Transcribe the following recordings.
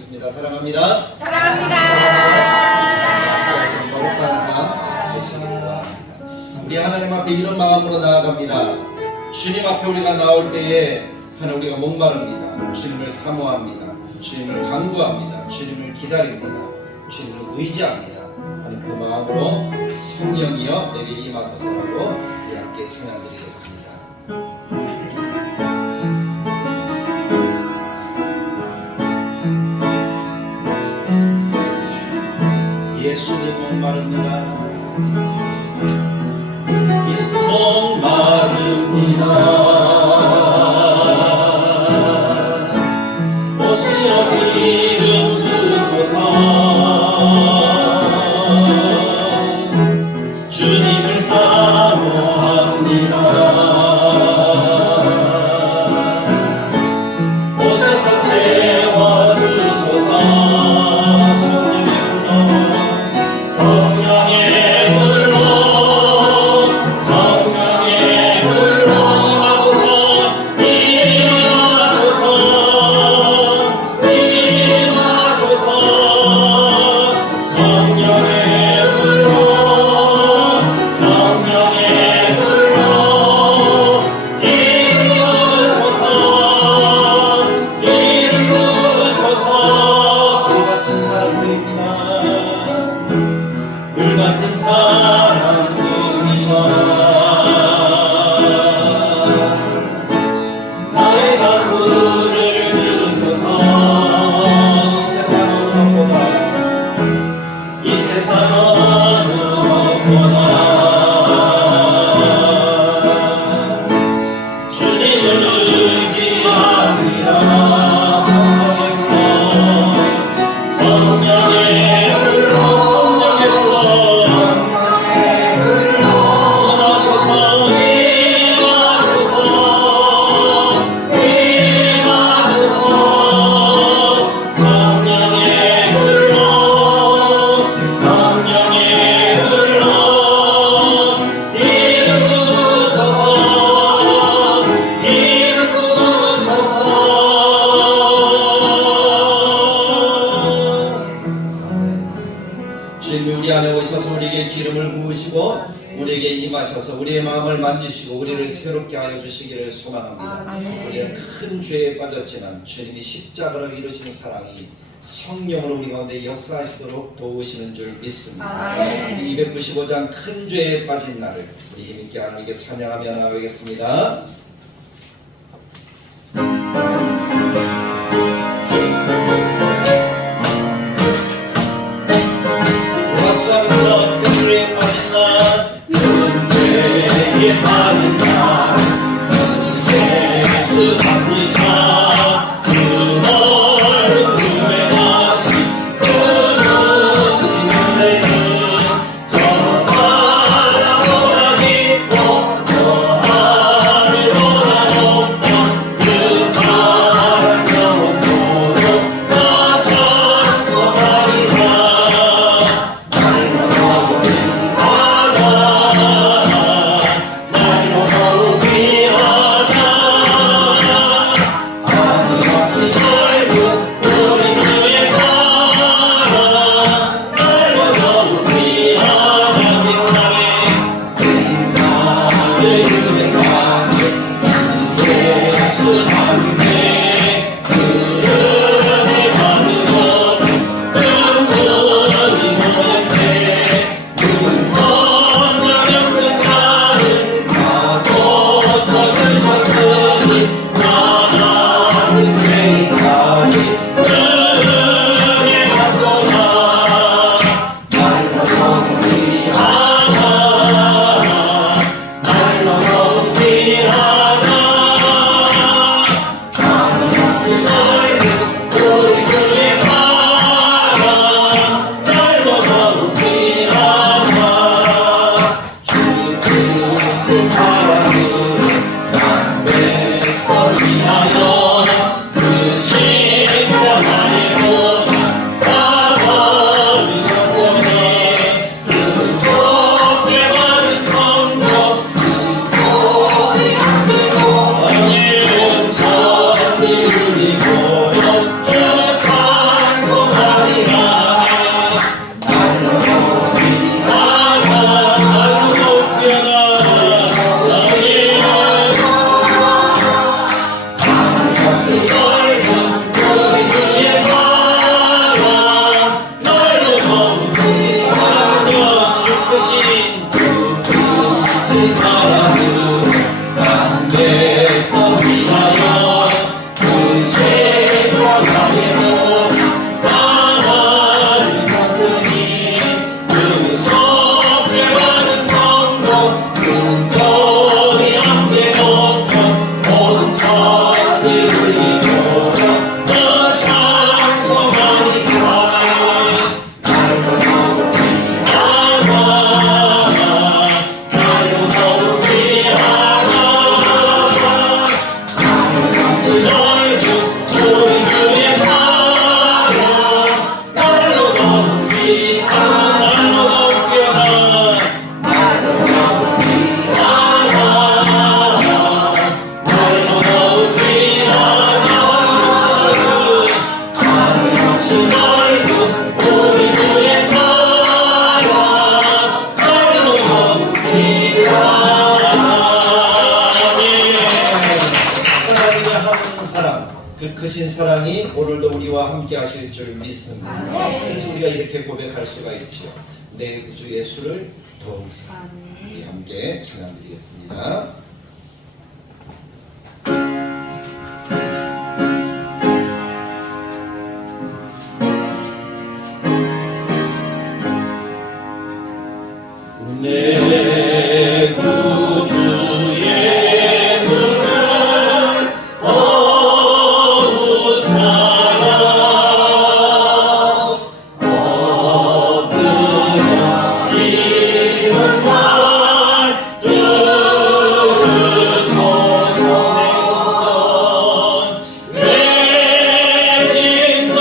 기도하겠습니다. 사랑합니다. 사랑합니다. 거룩한 삶 되시기를 바랍니다. 우리 하나님 앞에 이런 마음으로 나아갑니다. 주님 앞에 우리가 나올 때에 하나님 우리가 목마릅니다. 주님을 사모합니다. 주님을 간구합니다. 주님을 기다립니다. 주님을 의지합니다. 하는 그 마음으로 성령이여 내게 임하소서라고 우리 함께 찬양드리겠습니다. 예수님 목마릅니다. 목마릅니다. 오시어 기름 부으소서. 주님을 사모합니다. 오셔서 채워주소서. 성령의 불로 성령의 불로 임하소서. 성령의 불로 성령의 불로 기름 부으소서. 불같은 사람들입니다. 불같은 사랑입니다. 나의 간구를 들으소서. 이 세상 어느 것보다 주님을 의지합니다. 성령의 불로 성령의 불로 주님이 우리 안에 오셔서 우리에게 기름을 부으시고 우리에게 임하셔서 우리의 마음을 만지시고 우리를 새롭게 하여 주시기를 소망합니다. 우리는 큰 죄에 빠졌지만 주님이 십자가로 이루신 사랑이 성령으로 우리 가운데 역사하시도록 도우시는 줄 믿습니다. 295장 큰 죄에 빠진 나를 우리 힘있게 하나님께 찬양하며 나가겠습니다. 박수하면서 큰 죄에 빠진 나, 큰 죄에 빠진 나, 주 예수 바꾸사 그 얼굴에 다시 끊으시는 내는 저 바라보라 믿고 저 하늘 우리와 함께 하실 줄 믿습니다. 그래서 우리가 이렇게 고백할 수가 있죠. 내 구주 예수를 더욱 사랑. 우리 함께 찬양 드리겠습니다. 내 구주 예수를 더욱 사랑 엎드려 이런 말 들으소서 내 진정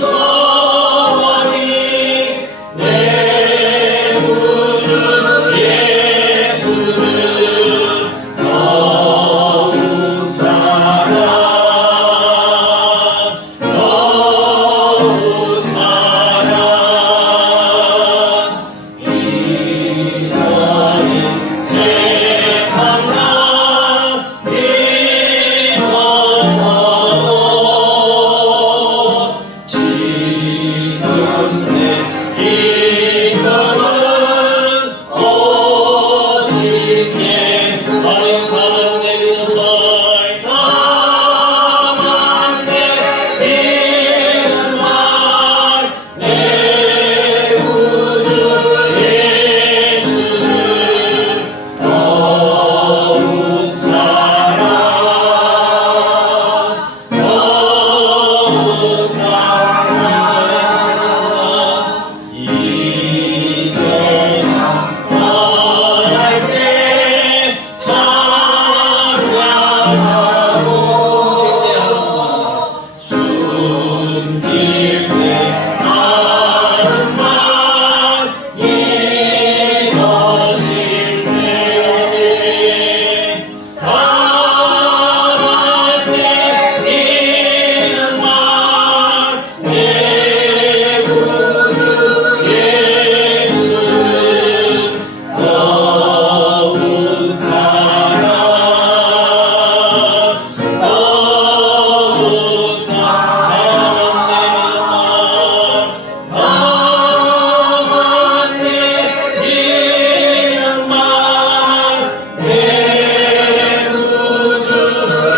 소원이 내 구주 예수를 더욱 사랑 더욱 사랑 이전인 세상 나 힘어서도 지금 내 기쁨은 오직 예수의 가는 내 믿음 말 다만 내 믿음 말 내 구주 예수를 더욱 사랑 더욱 사랑 이 세상 떠날 때 찬양하고 숨길 때 하는 말 이것일세 다만 내 믿음 말 내 구주 예수를 더욱 사랑 더욱 사랑하는 내 믿음 말 내 구주 예수를 더욱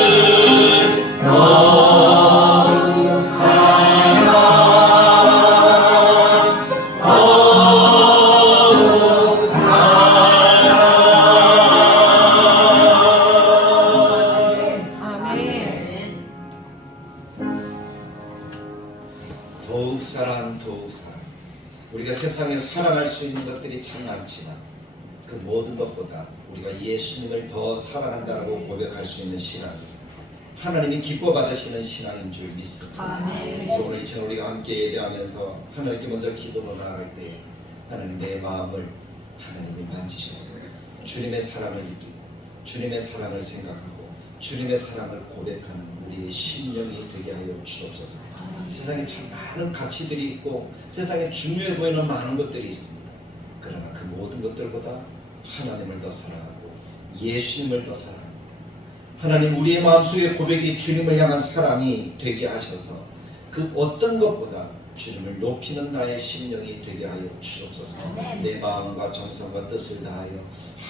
사랑 더욱 더욱 사랑, 더욱 사랑. 우리가 세상에 사랑할 수 있는 것들이 참 많지만 그 모든 것보다 우리가 예수님을 더 사랑한다고 고백할 수 있는 신앙, 하나님이 기뻐 받으시는 신앙인 줄 믿습니다. 그래서 오늘 이 시간 우리가 함께 예배하면서 하나님께 먼저 기도로 나아갈 때 하나님 내 마음을 하나님이 만지셔서 주님의 사랑을 느끼고 주님의 사랑을 생각하고 주님의 사랑을 고백하는 우리의 심령이 되게 하여 주옵소서. 세상에 참 많은 가치들이 있고 세상에 중요해 보이는 많은 것들이 있습니다. 그러나 그 모든 것들보다 하나님을 더 사랑하고 예수님을 더 사랑합니다. 하나님 우리의 마음속에 고백이 주님을 향한 사랑이 되게 하셔서 그 어떤 것보다 주님을 높이는 나의 심령이 되게 하여 주옵소서. 내 마음과 정성과 뜻을 다하여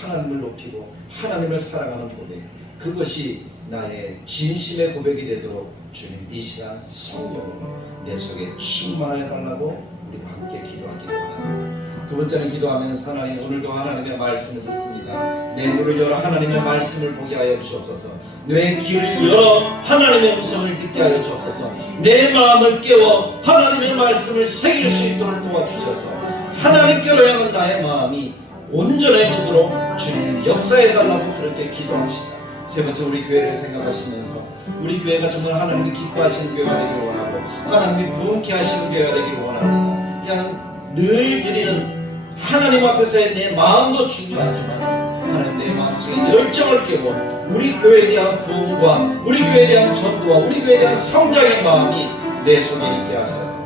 하나님을 높이고 하나님을 사랑하는 고백, 그것이 나의 진심의 고백이 되도록 주님 이 시간 성령으로 내 속에 충만하여 달라고 우리가 함께 기도하기를 원합니다. 두 번째는 기도하면서 하나님 오늘도 하나님의 말씀을 듣습니다. 내 눈을 열어 하나님의 말씀을 보게 하여 주옵소서. 내 귀를 열어 하나님의 음성을 듣게 하여 주옵소서. 내 마음을 깨워 하나님의 말씀을 새길 수 있도록 도와주셔서 하나님께로 향한 나의 마음이 온전해지도록 주님 역사해 달라고 그렇게 기도합시다. 세 번째, 우리 교회를 생각하시면서 우리 교회가 정말 하나님이 기뻐하시는 교회가 되기를 원하고 하나님이 부흥케 하시는 교회가 되기를 원합니다. 그냥 늘 드리는 하나님 앞에서의 내 마음도 중요하지만 하나님 내 마음속에 열정을 깨고 우리 교회에 대한 부흥과 우리 교회에 대한 전도와 우리 교회에 대한 성장의 마음이 내 속에 있게 하셔서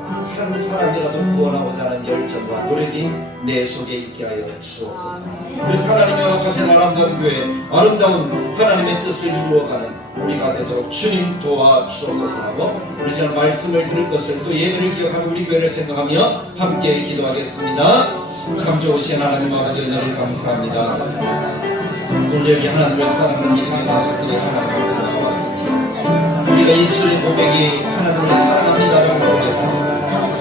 한 사람이라도 구원하고자 하는 열정과 노력이 내 속에 있게 하여 주옵소서. 그래서 하나님의 허락하신 아름다운 교회, 아름다운 하나님의 뜻을 이루어가는 우리가 되도록 주님 도와주옵소서 하고, 우리 지난 말씀을 들을 것을 또 예배를 기억하며 우리 교회를 생각하며 함께 기도하겠습니다. 참 좋으신 하나님 아버지 은혜를 감사합니다. 오늘 여기 하나님을 사랑하는 예수의 가족들이 하나님을 나왔습니다. 우리가 입술의 고백이 하나님을 사랑합니다라는 고백입니다.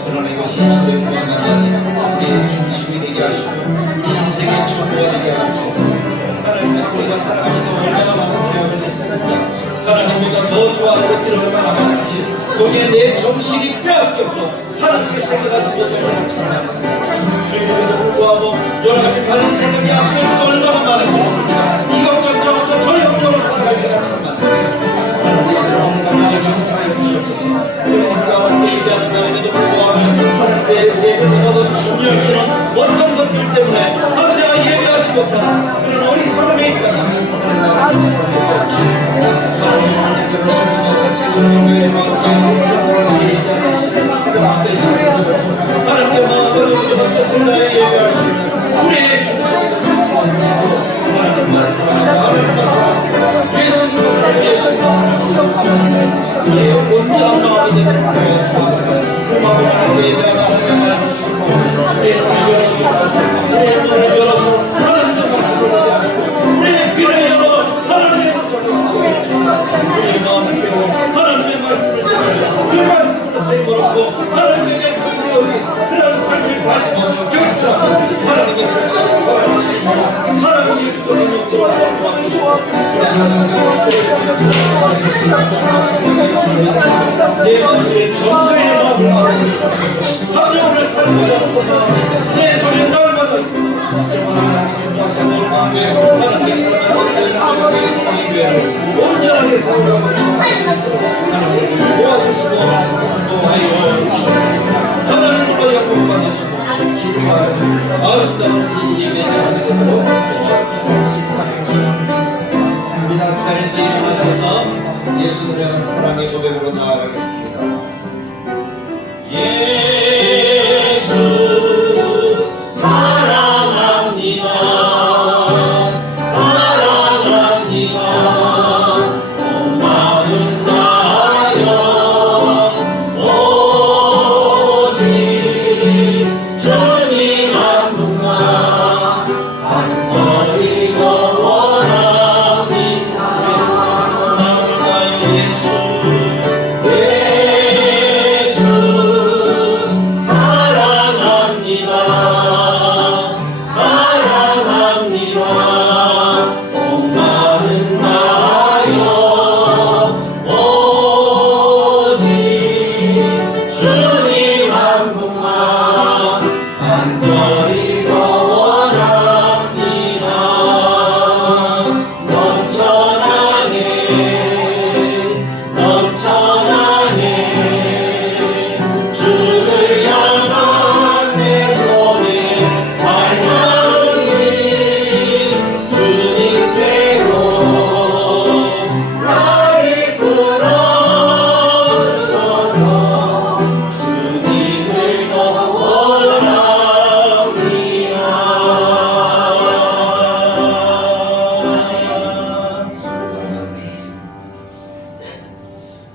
그러나 이것이 입술의 고백만이 아니라 우리의 중심이 되게 하시고 우리 인생의 전부가 되게 하시고, 하나님 참 우리가 살아가면서 얼마나 많은 사랑을 했습니까? 하나님보다 더 좋아하는 것들을 얼마나 많은지 거기에 내 정신이 빼앗겨서 하나님께 생각하지 못할 때가 참 많습니다. 주님에도 불구하고 여러 가지 다른 생각이 앞설 때 얼마나 많은지 모릅니다. 이것저것 저것저것 저형으로 살아갈 때가 참 많습니다. 하나님께로 항상 나를 용서하여 주시옵소서. 그런 가운데 예배하는 날에도 불구하고 하나님의 예배를 너도 중요한 이런 어떤 것들 때문에 하나님 내가 예배하지 못하는 그런 어리석음에 있다가 하나님 나를 용서하여 주시옵소서. 하나님 내게 오시는 자체적으로 교회에 가운데 예배하는 시간이 가장 앞에 있습니다. 하나님의 마음을 여기서 나의 예배할 수 있는 우리의 중심을 도와주시고 하나님 말씀하고 예수님 것을 예수님 예, 온전한 마음이 되는 교회에 도와주시고 그 마음을 하나님께 예배하고 하나님의 말씀 주시고 우리의 눈을 열어주셔서 우리의 눈을 열어서 하나님의 말씀을 보게 하시고 우리의 귀를 열어 하나님의 말씀을 보게 하시고 우리의 마음을 깨워 하나님의 말씀을 전하여 그 말씀으로 세워놓고 하나님의 그런 삶을 다시 먼저 결정하고 하나님의 결정을 바라보시고 사랑의 일종의 용도로 도와주시고 내 마음에 전부의 마음을 하나님을 살고자 하는 내 손에 날마다 정말 하나님의 마음에 하나님의 사랑하시는 예수님의 교회를 온전하게 살아가고 하나님을 도와주시고 도와하여 주시옵소서. 하나님을 영광 받으시고 주님의 아름다운 이 예배 시간을 되도록 도와주시옵소서. 우리 다 자리에서 일어나셔서 예수님을 향한 사랑의 고백으로 나아가겠습니다. 예수 사랑합니다. 사랑합니다. 온 마음 다하여 오직 주님 한 분만 간절히 원합니다. 예수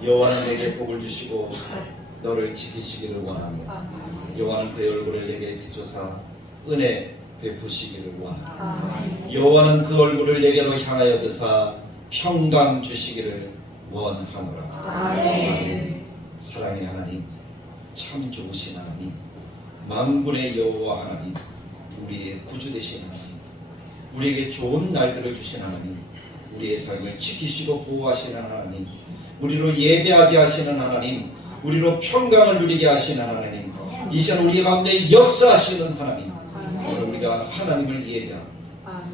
여호와는 내게 복을 주시고 너를 지키시기를 원하며 여호와는 그의 얼굴을 내게 비춰사 은혜 베푸시기를 원하며 여호와는 그 얼굴을 내게로 향하여 드사 평강 주시기를 원하노라. 아멘. 사랑의 하나님, 참 좋으신 하나님, 만군의 여호와 하나님, 우리의 구주 되신 하나님, 우리에게 좋은 날들을 주신 하나님, 우리의 삶을 지키시고 보호하시는 하나님, 우리로 예배하게 하시는 하나님, 우리로 평강을 누리게 하시는 하나님, 이 시간 우리 가운데 역사하시는 하나님, 오늘 우리가 하나님을 예배하고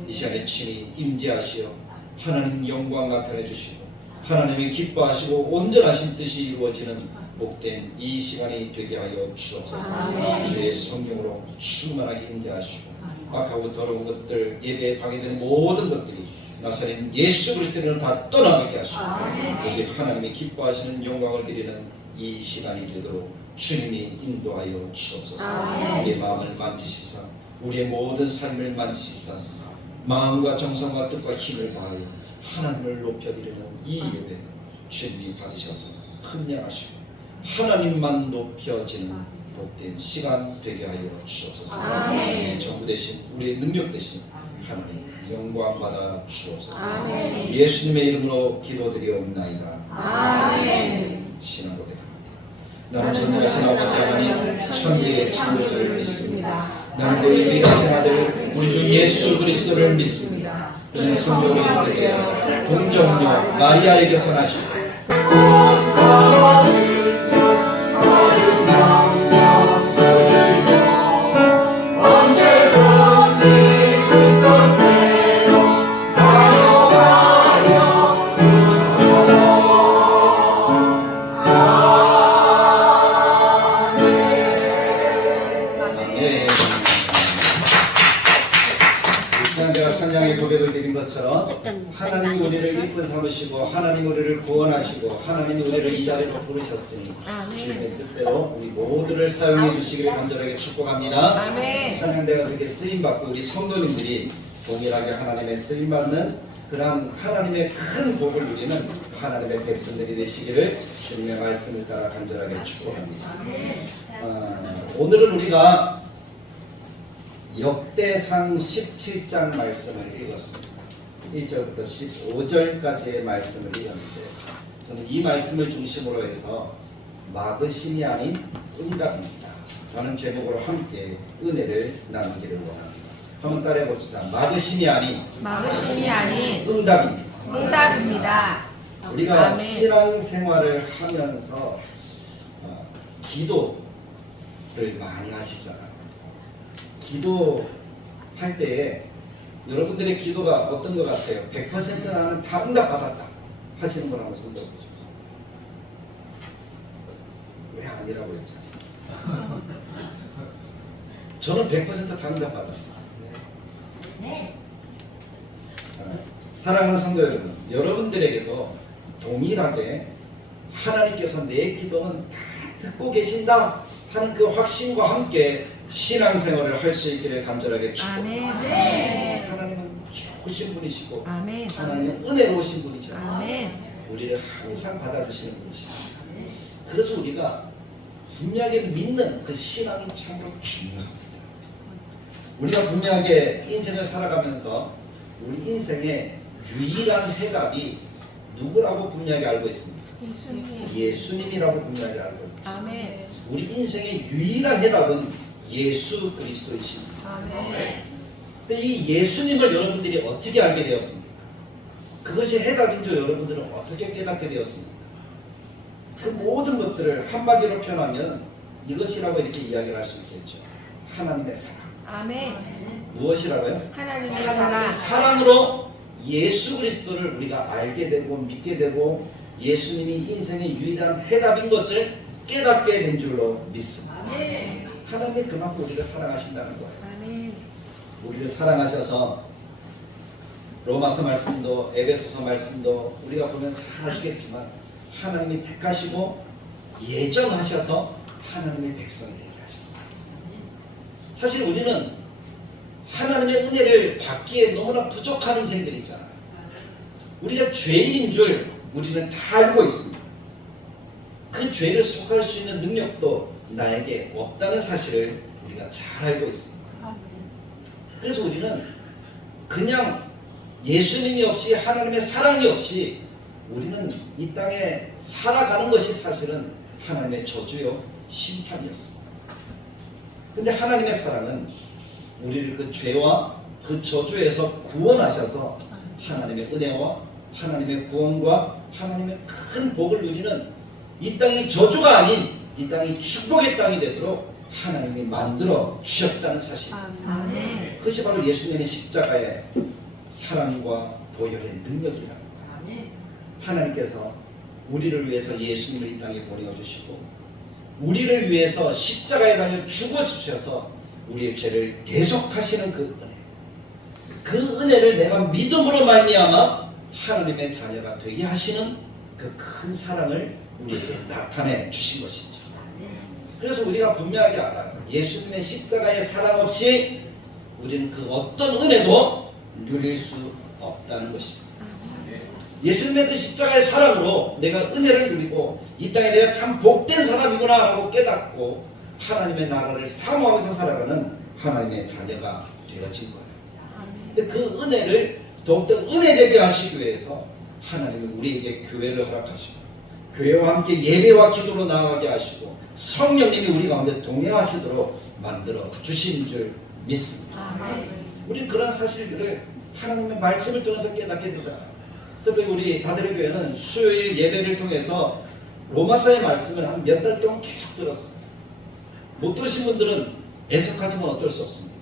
이 시간에 친히 임재하시어 하나님 영광 나타내 주시고 하나님이 기뻐하시고 온전하신 뜻이 이루어지는 복된 이 시간이 되게 하여 주옵소서. 주의 성령으로 충만하게 임재하시고 악하고 더러운 것들, 예배에 방해되는 모든 것들이 나사렛 예수 그리스도를 다 떠나게 하시고 오직 하나님이 기뻐하시는 영광을 드리는 이 시간이 되도록 주님이 인도하여 주옵소서. 아멘. 우리의 마음을 만지시사 우리의 모든 삶을 만지시사 마음과 정성과 뜻과 힘을 다하여 하나님을 높여드리는 이 예배 주님이 받으셔서 큰양하시고 하나님만 높여지는 복된 시간 되게 하여 주옵소서. 아멘. 전부 대신 우리의 능력 대신 하나님 영광 받아 주옵소서. 아멘. 예수님의 이름으로 기도드리옵나이다. 아멘. 신앙 고백합니다. 나는 전능하신 아버지 하나님 천지의 창조주를 믿습니다. 나는 너희 위대하신 아들 우리 주 예수 그리스도를 믿습니다. 그는 성령의 은혜에 동정녀 마리아에게서 나시고 제가 찬양의 고백을 드린 것처럼 하나님 우리를 이끌 삼으시고 하나님 우리를 구원하시고 하나님 우리를 이 자리로 부르셨으니 주님의 뜻대로 우리 모두를 사용해 주시기를 간절하게 축복합니다. 아멘. 찬양대가 그렇게 쓰임받고 우리 성도님들이 동일하게 하나님의 쓰임받는 그러한 하나님의 큰 복을 누리는 하나님의 백성들이 되시기를 주님의 말씀을 따라 간절하게 축복합니다. 오늘은 우리가 역대상 17장 말씀을 읽었습니다. 1절부터 15절까지의 말씀을 읽었는데 저는 이 말씀을 중심으로 해서 막으심이 아닌 응답입니다 라는 제목으로 함께 은혜를 나누기를 원합니다. 한번 따라해 봅시다. 막으심이 아닌 응답입니다. 응답입니다. 우리가 아멘. 신앙생활을 하면서 기도를 많이 하시잖아요. 기도할 때에 여러분들의 기도가 어떤 것 같아요? 100% 나는 다 응답받았다 하시는 분 한번 손 들어보십시오. 왜 아니라고 했죠? 저는 100% 다 응답받았다. 사랑하는 성도 여러분, 여러분들에게도 동일하게 하나님께서 내 기도는 다 듣고 계신다 하는 그 확신과 함께 신앙생활을 할 수 있기를 간절하게 축복합니다. 아멘. 하나님은 좋으신 분이시고 아멘. 하나님은 은혜로우신 분이시잖아요. 아멘. 우리를 항상 받아주시는 분이십니다. 그래서 우리가 분명하게 믿는 그 신앙이 참으로 중요합니다. 우리가 분명하게 인생을 살아가면서 우리 인생의 유일한 해답이 누구라고 분명하게 알고 있습니다. 예수님이라고 분명하게 알고 있습니다. 아멘. 우리 인생의 유일한 해답은 예수 그리스도이십니다. 아멘. 근데 이 예수님을 여러분들이 어떻게 알게 되었습니까? 그것이 해답인 줄 여러분들은 어떻게 깨닫게 되었습니까? 그 모든 것들을 한마디로 표현하면 이것이라고 이렇게 이야기를 할 수 있겠죠. 하나님의 사랑. 아멘. 무엇이라고요? 하나님의 사랑. 사랑으로 예수 그리스도를 우리가 알게 되고 믿게 되고 예수님이 인생의 유일한 해답인 것을 깨닫게 된 줄로 믿습니다. 하나님이 그만큼 우리를 사랑하신다는 거예요. 아멘. 우리를 사랑하셔서 로마서 말씀도 에베소서 말씀도 우리가 보면 잘 아시겠지만 하나님이 택하시고 예정하셔서 하나님의 백성이 되게 하십니다. 사실 우리는 하나님의 은혜를 받기에 너무나 부족한 인생들이잖아요. 우리가 죄인인 줄 우리는 다 알고 있습니다. 그 죄를 속할 수 있는 능력도 나에게 없다는 사실을 우리가 잘 알고 있습니다. 그래서 우리는 그냥 예수님이 없이 하나님의 사랑이 없이 우리는 이 땅에 살아가는 것이 사실은 하나님의 저주요 심판이었습니다. 근데 하나님의 사랑은 우리를 그 죄와 그 저주에서 구원하셔서 하나님의 은혜와 하나님의 구원과 하나님의 큰 복을 누리는 이 땅이 저주가 아닌 이 땅이 축복의 땅이 되도록 하나님이 만들어 주셨다는 사실. 아멘. 그것이 바로 예수님의 십자가의 사랑과 보혈의 능력이랍니다. 하나님께서 우리를 위해서 예수님을 이 땅에 보내주시고 우리를 위해서 십자가에 달려 죽어주셔서 우리의 죄를 대속하시는 그 은혜, 그 은혜를 내가 믿음으로 말미암아 하나님의 자녀가 되게 하시는 그 큰 사랑을 우리에게 나타내 주신 것이죠. 그래서 우리가 분명하게 알아요. 예수님의 십자가의 사랑 없이 우리는 그 어떤 은혜도 누릴 수 없다는 것입니다. 예수님의 그 십자가의 사랑으로 내가 은혜를 누리고 이 땅에 내가 참 복된 사람이구나 하고 깨닫고 하나님의 나라를 사모하면서 살아가는 하나님의 자녀가 되어진 거예요. 근데 그 은혜를 더욱더 은혜되게 하시기 위해서 하나님은 우리에게 교회를 허락하시고 교회와 함께 예배와 기도로 나아가게 하시고 성령님이 우리 가운데 동행하시도록 만들어 주신 줄 믿습니다. 우리 그런 사실들을 하나님의 말씀을 통해서 깨닫게 되잖아요. 특히 우리 다들의 교회는 수요일 예배를 통해서 로마서의 말씀을 한 몇 달 동안 계속 들었어요. 못 들으신 분들은 애석하지만 어쩔 수 없습니다.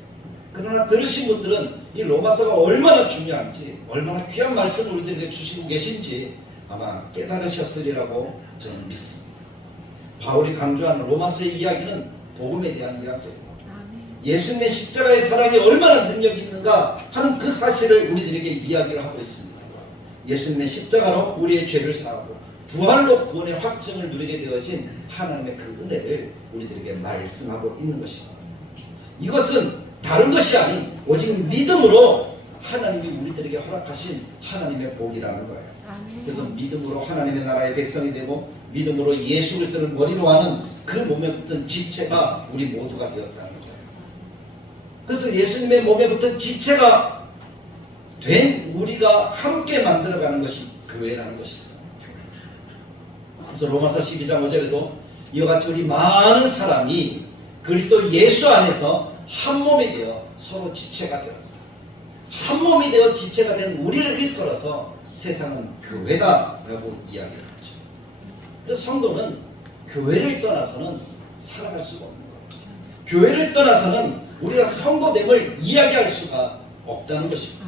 그러나 들으신 분들은 이 로마서가 얼마나 중요한지, 얼마나 귀한 말씀을 우리들에게 주시고 계신지 아마 깨달으셨으리라고 저는 믿습니다. 바울이 강조한 로마서의 이야기는 복음에 대한 이야기예요. 예수님의 십자가의 사랑이 얼마나 능력이 있는가 하는 그 사실을 우리들에게 이야기를 하고 있습니다. 예수님의 십자가로 우리의 죄를 사하고 부활로 구원의 확증을 누리게 되어진 하나님의 그 은혜를 우리들에게 말씀하고 있는 것입니다. 이것은 다른 것이 아닌 오직 믿음으로 하나님이 우리들에게 허락하신 하나님의 복이라는 거예요. 그래서 믿음으로 하나님의 나라의 백성이 되고 믿음으로 예수 그리스도를 머리로 하는 그 몸에 붙은 지체가 우리 모두가 되었다는 거예요. 그래서 예수님의 몸에 붙은 지체가 된 우리가 함께 만들어가는 것이 교회라는 것이죠. 그래서 로마서 12장 5절에도 이와 같이 우리 많은 사람이 그리스도 예수 안에서 한 몸이 되어 서로 지체가 되었다. 한 몸이 되어 지체가 된 우리를 일컬어서 세상은 교회다라고 이야기를 하죠. 그래서 성도는 교회를 떠나서는 살아갈 수가 없는 거죠. 교회를 떠나서는 우리가 성도됨을 이야기할 수가 없다는 것입니다.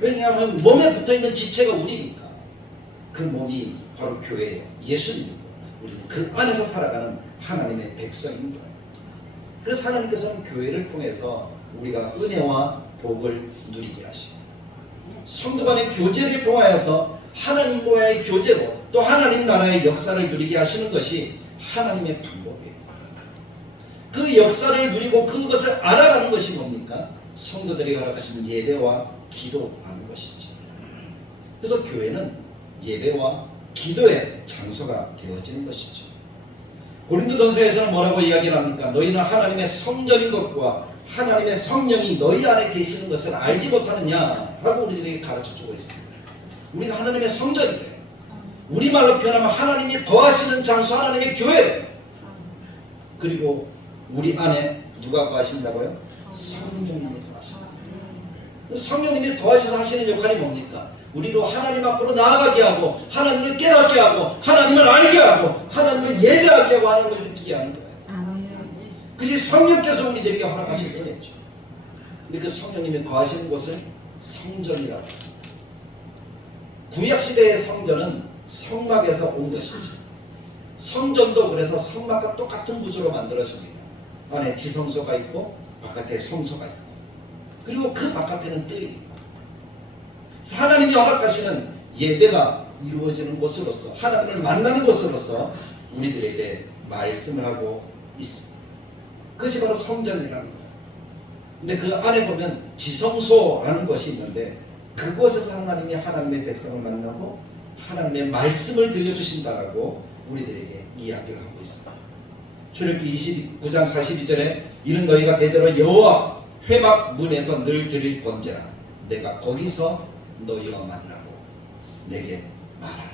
왜냐하면 몸에 붙어있는 지체가 우리니까. 그 몸이 바로 교회예요. 예수님이고 우리는 그 안에서 살아가는 하나님의 백성인 거예요. 그래서 하나님께서는 교회를 통해서 우리가 은혜와 복을 누리게 하시고 성도 간의 교제를 통하여서 하나님과의 교제로 또 하나님 나라의 역사를 누리게 하시는 것이 하나님의 방법이에요. 그 역사를 누리고 그것을 알아가는 것이 뭡니까? 성도들이 허락하신 예배와 기도라는 것이죠. 그래서 교회는 예배와 기도의 장소가 되어지는 것이죠. 고린도전서에서는 뭐라고 이야기를 합니까? 너희는 하나님의 성전인 것과 하나님의 성령이 너희 안에 계시는 것을 알지 못하느냐 라고 우리들에게 가르쳐주고 있습니다. 우리가 하나님의 성전이에요. 우리말로 표현하면 하나님이 거하시는 장소, 하나님의 교회. 그리고 우리 안에 누가 거하신다고요? 성령님이 거하신다. 성령님이 거하셔서 하시는 역할이 뭡니까? 우리로 하나님 앞으로 나아가게 하고 하나님을 깨닫게 하고 하나님을 알게 하고 하나님을 예배하게 하고 하나님을 느끼게 하는 거예요. 그것이 성령께서 우리들에게 허락하신 은혜죠. 근데 그 성령님이 거하시는 곳은 성전이라고 합니다. 구약시대의 성전은 성막에서 온 것이죠. 성전도 그래서 성막과 똑같은 구조로 만들어집니다. 안에 지성소가 있고 바깥에 성소가 있고 그리고 그 바깥에는 뜰이 있고 하나님이 허락하시는 예배가 이루어지는 곳으로서 하나님을 만나는 곳으로서 우리들에게 말씀을 하고 있습니다. 그것이 바로 성전이라는 거예요. 근데 그 안에 보면 지성소라는 것이 있는데 그곳에서 하나님이 하나님의 백성을 만나고 하나님의 말씀을 들려주신다라고 우리들에게 이야기를 하고 있습니다. 출애굽기 29장 42절에 이는 너희가 대대로 여호와 회막 문에서 늘 드릴 번제라 내가 거기서 너희와 만나고 내게 말하리라.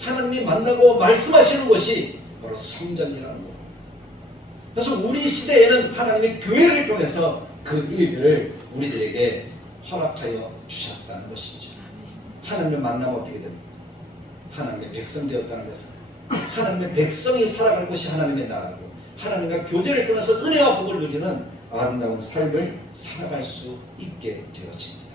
하나님이 만나고 말씀하시는 것이 바로 성전이라는 거예요. 그래서 우리 시대에는 하나님의 교회를 통해서 그 일들을 우리들에게 허락하여 주셨다는 것이죠. 하나님을 만나면 어떻게 됩니까? 하나님의 백성 되었다는 거죠. 하나님의 백성이 살아갈 것이 하나님의 나라고 하나님과 교제를 통해서 은혜와 복을 누리는 아름다운 삶을 살아갈 수 있게 되어집니다.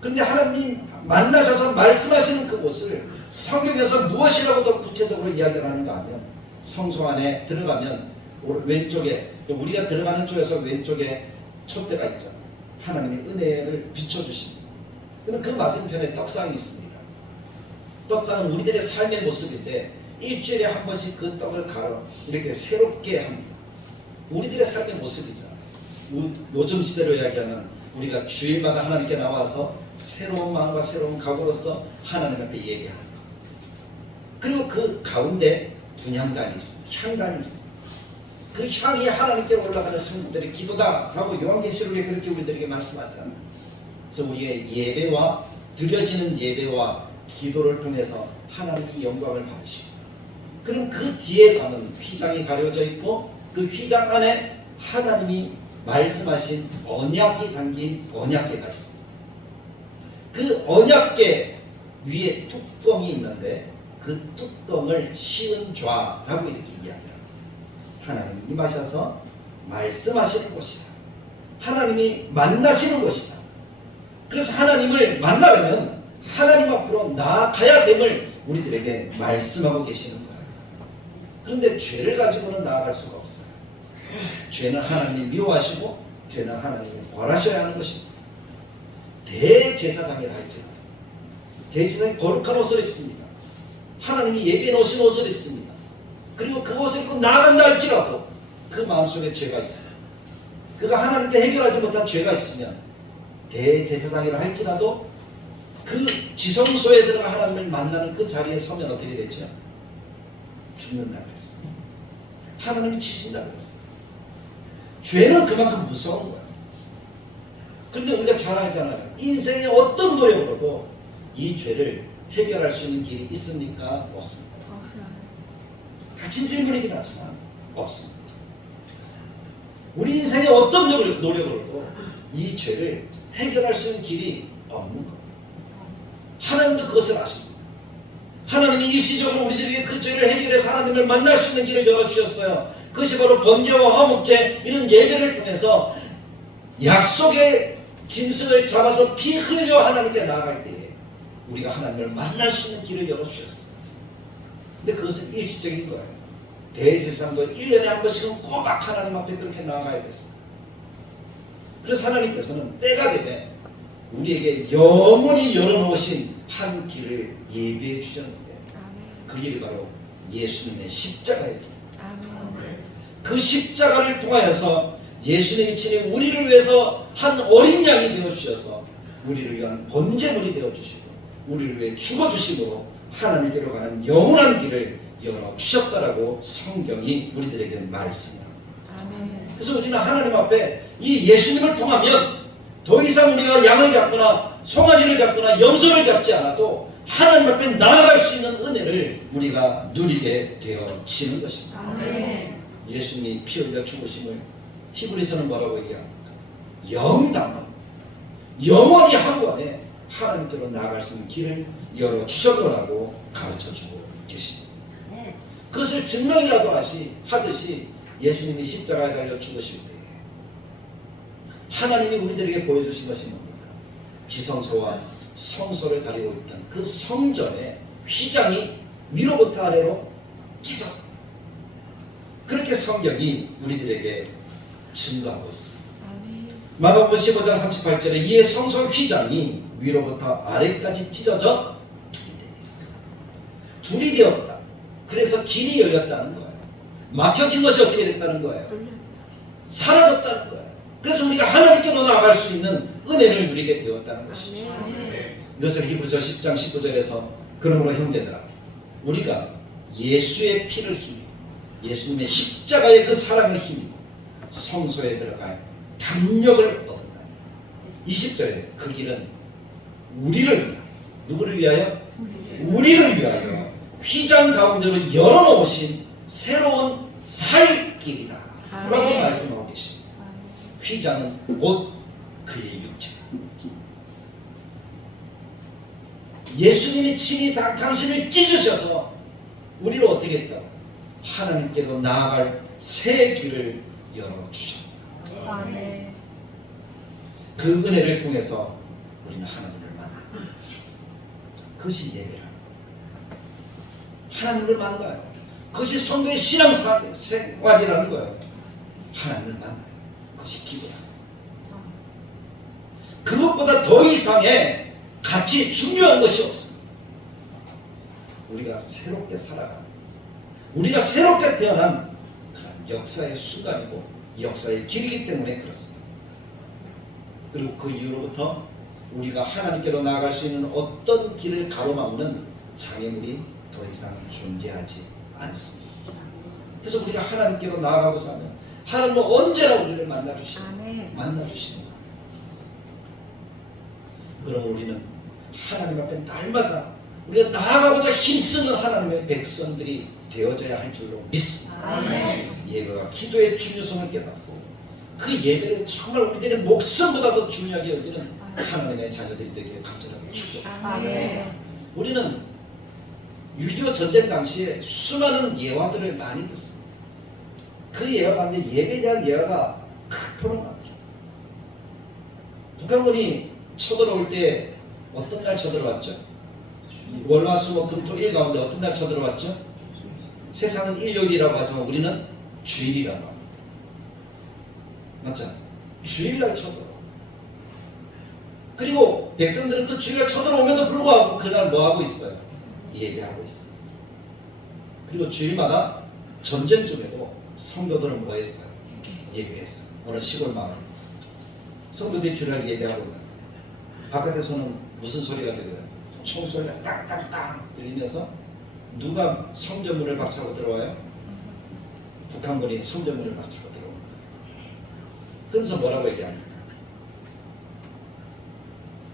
그런데 하나님 만나셔서 말씀하시는 그곳을 성경에서 무엇이라고 더 구체적으로 이야기를 하는가 하면 성소 안에 들어가면 왼쪽에 우리가 들어가는 쪽에서 왼쪽에 촛대가 있잖아요. 하나님의 은혜를 비춰주십니다. 그럼 그 맞은편에 떡상이 있습니다. 떡상은 우리들의 삶의 모습인데 일주일에 한 번씩 그 떡을 갈아 이렇게 새롭게 합니다. 우리들의 삶의 모습이잖아요. 요즘 시대로 이야기하면 우리가 주일마다 하나님께 나와서 새로운 마음과 새로운 각오로서 하나님 앞에 예배하는 것. 그리고 그 가운데 분향단이 있습니다. 향단이 있습니다. 그 향이 하나님께 올라가는 성도들의 기도다 라고 요한계시록에 그렇게 우리들에게 말씀하잖아요. 그래서 우리의 예배와 드려지는 예배와 기도를 통해서 하나님의 영광을 받으시고, 그럼 그 뒤에 가는 휘장이 가려져 있고 그 휘장 안에 하나님이 말씀하신 언약이 담긴 언약궤가 있습니다. 그 언약궤 위에 뚜껑이 있는데 그 뚜껑을 씌운 좌라고 이렇게 이야기합니다. 하나님이 임하셔서 말씀하시는 곳이다. 하나님이 만나시는 곳이다. 그래서 하나님을 만나려면 하나님 앞으로 나아가야 됨을 우리들에게 말씀하고 계시는 거예요. 그런데 죄를 가지고는 나아갈 수가 없어요. 죄는 하나님이 미워하시고 죄는 하나님이 벌하셔야 하는 것입니다. 대제사장이라 할지라도 대제사장이 거룩한 옷을 입습니다. 하나님이 예비해 놓으신 옷을 입습니다. 그리고 그 옷을 입고 나아간다 할지라도 그 마음속에 죄가 있어요. 그가 하나님께 해결하지 못한 죄가 있으면 대제사장이라 할지라도 그 지성소에 들어가 하나님을 만나는 그 자리에 서면 어떻게 되죠? 죽는다고 그랬어요. 하나님이 치신다고 그랬어요. 죄는 그만큼 무서운 거예요. 그런데 우리가 잘 알잖아요. 인생의 어떤 노력으로도 이 죄를 해결할 수 있는 길이 있습니까? 없습니다. 갇힌 질문이긴 하지만 없습니다. 우리 인생의 어떤 노력으로도 이 죄를 해결할 수 있는 길이 없는 거예요. 하나님도 그것을 아십니다. 하나님이 일시적으로 우리들에게 그 죄를 해결해서 하나님을 만날 수 있는 길을 열어주셨어요. 그것이 바로 번제와 화목제 이런 예배를 통해서 약속의 짐승을 잡아서 피 흘려 하나님께 나아갈 때에 우리가 하나님을 만날 수 있는 길을 열어주셨어요. 근데 그것은 일시적인 거예요. 대제사장도 1년에 한 번씩은 꼬박 하나님 앞에 그렇게 나아가야 됐어요. 그래서 하나님께서는 때가 되면 우리에게 영원히 열어놓으신 한 길을 예비해 주셨는데 그 길이 바로 예수님의 십자가의 길. 그 십자가를 통하여서 예수님이 친히 우리를 위해서 한 어린 양이 되어주셔서 우리를 위한 번제물이 되어주시고 우리를 위해 죽어주심으로 하나님께로 가는 영원한 길을 열어주셨다라고 성경이 우리들에게 말씀합니다. 그래서 우리는 하나님 앞에 이 예수님을 통하면 더 이상 우리가 양을 잡거나 송아지를 잡거나 염소를 잡지 않아도 하나님 앞에 나아갈 수 있는 은혜를 우리가 누리게 되어지는 것입니다. 예수님이 피 흘려 죽으심을 히브리서는 뭐라고 얘기합니까? 영당한 영원히 한 번에 하나님께로 나아갈 수 있는 길을 열어주셨더라고 가르쳐주고 계십니다. 그것을 증명이라도 하듯이 예수님이 십자가에 달려 죽으실 때 하나님이 우리들에게 보여주신 것이 뭡니까? 지성소와 성소를 가리고 있던 그 성전의 휘장이 위로부터 아래로 찢어. 그렇게 성경이 우리들에게 증거하고 있습니다. 마가복음 15장 38절에 이에 성소 휘장이 위로부터 아래까지 찢어져 둘이 되었다. 그래서 길이 열렸다는 거예요. 막혀진 것이 어떻게 됐다는 거예요? 사라졌다는 거예요. 그래서 우리가 하나님께로 나아갈 수 있는 은혜를 누리게 되었다는 것이죠. 이것을 히브리서 10장 19절에서 그러므로 형제들아 우리가 예수의 피를 힘입어 예수님의 십자가의 그 사랑을 힘입어 성소에 들어갈 담력을 얻었나니 20절에 그 길은 우리를 위하여 누구를 위하여? 우리를 위하여 휘장 가운데로 열어놓으신 새로운 살 길이다 라고 말씀하고 계십니다. 휘장은 곧 그의 육체. 예수님이 친히 당신을 찢으셔서 우리를 어떻게 했다고? 하나님께로 나아갈 새 길을 열어주셨다. 그 은혜를 통해서 우리는 하나님을 만나요. 그것이 예배라는 거예요. 하나님을 만나요. 그것이 성도의 신앙생활이라는 거예요. 하나님을 만나요. 그것이 기도야. 그것보다 더 이상의 가치 중요한 것이 없습니다. 우리가 새롭게 살아가는 우리가 새롭게 태어난 그런 역사의 순간이고 역사의 길이기 때문에 그렇습니다. 그리고 그 이후로부터 우리가 하나님께로 나아갈 수 있는 어떤 길을 가로막는 장애물이 더 이상 존재하지 않습니다. 그래서 우리가 하나님께로 나아가고자 하면 하나님은 언제나 우리를 만나주십니다. 아멘. 만나주십니다. 그럼 우리는 하나님 앞에 날마다 우리가 나아가고자 힘쓰는 하나님의 백성들이 되어져야 할 줄로 믿습니다. 아멘. 예배가 기도의 중요성을 깨닫고 그 예배를 정말 우리들의 목숨보다도 중요하게 여기는 하나님의 자녀들이 되기를 간절하게 축복합니다. 아멘. 우리는 6.25 전쟁 당시에 수많은 예화들을 많이 듣습니다. 그 예화 가운데 예배에 대한 예화가 그토록 많더라고요. 북한군이 쳐들어올 때 어떤 날 쳐들어왔죠? 월화수목금토일 가운데 어떤 날 쳐들어왔죠? 세상은 일요일이라고 하지만 우리는 주일이라고 합니다. 맞죠? 주일날 쳐들어와. 그리고 백성들은 그 주일날 쳐들어오면도 불구하고 그날 뭐하고 있어요? 예배하고 있어요. 그리고 주일마다 전쟁 중에도 성도들은 뭐 했어요? 예배했어요. 어느 시골 마을 성도들이 주일날 예배하고 있는데 바깥에서는 무슨 소리가 들려요? 총소리가 땅땅땅 들리면서 누가 성전문을 박차고 들어와요? 북한군이 성전문을 박차고 들어옵니다. 그러면서 뭐라고 얘기합니까?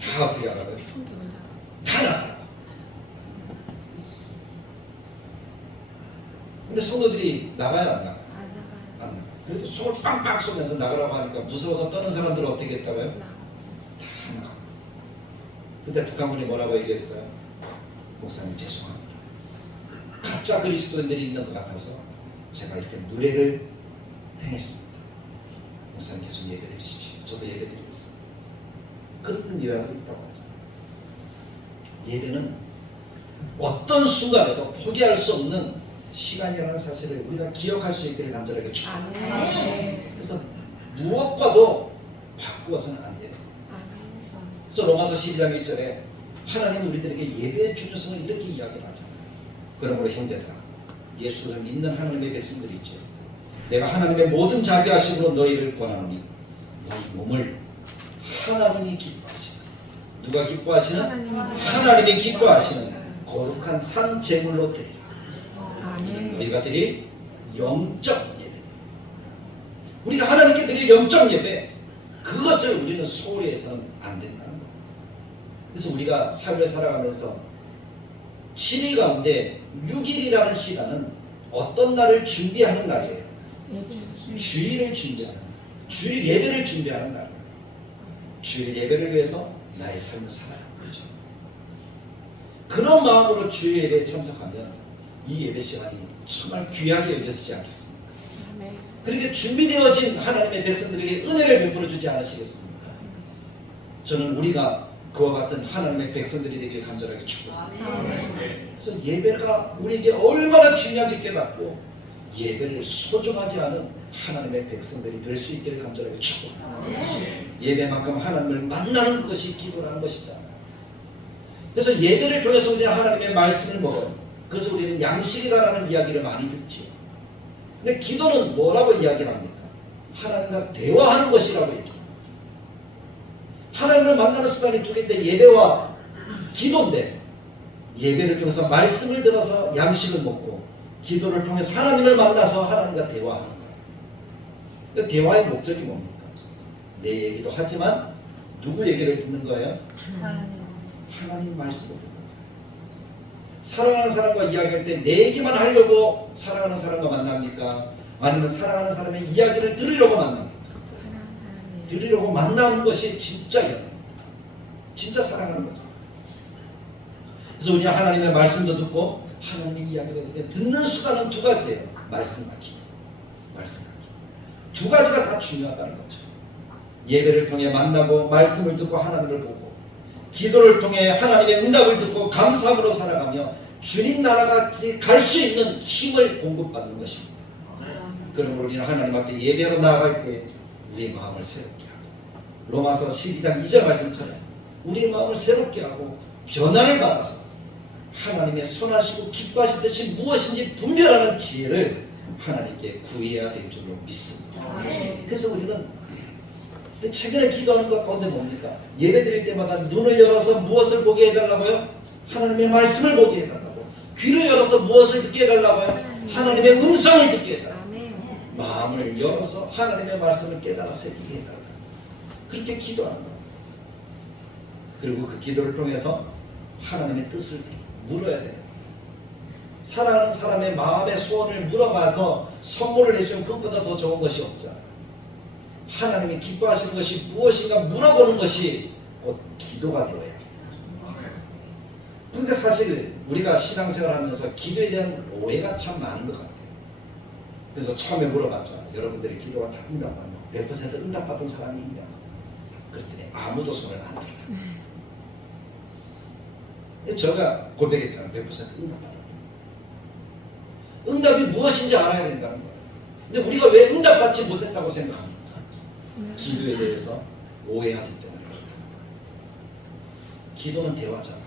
다 어떻게 알아요? 다 나가요. 근데 성도들이 나가요, 안 나가요? 안 나가요. 그래도 손을 빵빵 쏘면서 나가라고 하니까 무서워서 떠는 사람들은 어떻게 했다고요? 다 나가요. 근데 북한군이 뭐라고 얘기했어요? 목사님 죄송합니다. 가짜 그리스도인들이 있는 것 같아서 제가 이렇게 무례를 행했습니다. 목사님 계속 예배 드리십시오. 저도 예배 드리고 있습니다. 그런 예화도 있다고 하죠. 예배는 어떤 순간에도 포기할 수 없는 시간이라는 사실을 우리가 기억할 수 있기를 간절하게 축원합니다. 아멘. 그래서 무엇과도 바꾸어서는 안 돼요. 그래서 로마서 12장 1절에 하나님은 우리들에게 예배의 중요성을 이렇게 이야기를 하잖아요. 그러므로 형제들아 예수를 믿는 하나님의 백성들이 있죠. 내가 하나님의 모든 자비하심으로 너희를 권하노니 너희 몸을 하나님이 기뻐하시는 누가 기뻐하시는? 하나님이 기뻐하시는 거룩한 산 제물로 드리라. 아멘. 너희가 드릴 영적 예배. 우리가 하나님께 드릴 영적 예배 그것을 우리는 소홀히 해서는 안 된다는 거예요. 그래서 우리가 삶을 살아가면서 7일 가운데 6일이라는 시간은 어떤 날을 준비하는 날이에요. 주일을 준비하는 날. 주일 예배를 준비하는 날. 주일 예배를 위해서 나의 삶을 살아야 하죠. 그런 마음으로 주일 예배에 참석하면 이 예배 시간이 정말 귀하게 여겨지지 않겠습니까? 그렇게 준비되어진 하나님의 백성들에게 은혜를 베풀어 주지 않으시겠습니까? 저는 우리가 그와 같은 하나님의 백성들이 되길 간절하게 축복합니다. 그래서 예배가 우리에게 얼마나 중요하게 깨닫고 예배를 소중하지 않은 하나님의 백성들이 될 수 있기를 간절하게 축복합니다. 예배만큼 하나님을 만나는 것이 기도라는 것이잖아요. 그래서 예배를 통해서 우리는 하나님의 말씀을 먹어요. 그래서 우리는 양식이다라는 이야기를 많이 듣죠. 근데 기도는 뭐라고 이야기를 합니까? 하나님과 대화하는 것이라고 얘기합니다. 하나님을 만나는 수단이 두 개인데 예배와 기도인데 예배를 통해서 말씀을 들어서 양식을 먹고 기도를 통해서 하나님을 만나서 하나님과 대화하는 거예요. 그 대화의 목적이 뭡니까? 내 얘기도 하지만 누구 얘기를 듣는 거예요? 하나님 말씀을 듣는 거예요. 사랑하는 사람과 이야기할 때 내 얘기만 하려고 사랑하는 사람과 만납니까? 아니면 사랑하는 사람의 이야기를 들으려고 만납니까? 들으려고 만나는 것이 진짜 연애입니다. 진짜 사랑하는 거죠. 그래서 우리가 하나님의 말씀도 듣고 하나님의 이야기도 듣는 수단은 두 가지예요. 말씀과 기도. 말씀과 기도. 두 가지가 다 중요하다는 거죠. 예배를 통해 만나고 말씀을 듣고 하나님을 보고 기도를 통해 하나님의 응답을 듣고 감사함으로 살아가며 주님 나라같이 갈 수 있는 힘을 공급받는 것입니다. 그러므로 우리는 하나님 앞에 예배로 나아갈 때 우리의 마음을 새롭게 하고 로마서 12장 2절 말씀처럼 우리의 마음을 새롭게 하고 변화를 받아서 하나님의 선하시고 기뻐하실 뜻이 무엇인지 분별하는 지혜를 하나님께 구해야 될 줄로 믿습니다. 그래서 우리는 최근에 기도하는 것 가운데 뭡니까? 예배 드릴 때마다 눈을 열어서 무엇을 보게 해달라고요? 하나님의 말씀을 보게 해달라고. 귀를 열어서 무엇을 듣게 해달라고요? 하나님의 음성을 듣게 해달라고. 마음을 열어서 하나님의 말씀을 깨달아 새기게 해달라고. 그렇게 기도하는 거예요. 그리고 그 기도를 통해서 하나님의 뜻을 물어야 돼요. 사랑하는 사람의 마음의 소원을 물어봐서 선물을 해주면 그것보다 더 좋은 것이 없잖아요. 하나님이 기뻐하시는 것이 무엇인가 물어보는 것이 곧 기도가 되어야 해요. 그런데 사실 우리가 신앙생활 하면서 기도에 대한 오해가 참 많은 것 같아요. 그래서 처음에 물어봤잖아요. 여러분들이 기도가 다 응답받냐? 100% 응답받은 사람이 있냐? 그랬더니 아무도 손을 안 들었다. 제가 고백했잖아요. 100% 응답받았다. 응답이 무엇인지 알아야 된다는 거예요. 근데 우리가 왜 응답받지 못했다고 생각합니까? 기도에 대해서 오해하기 때문에 그렇다. 기도는 대화잖아요.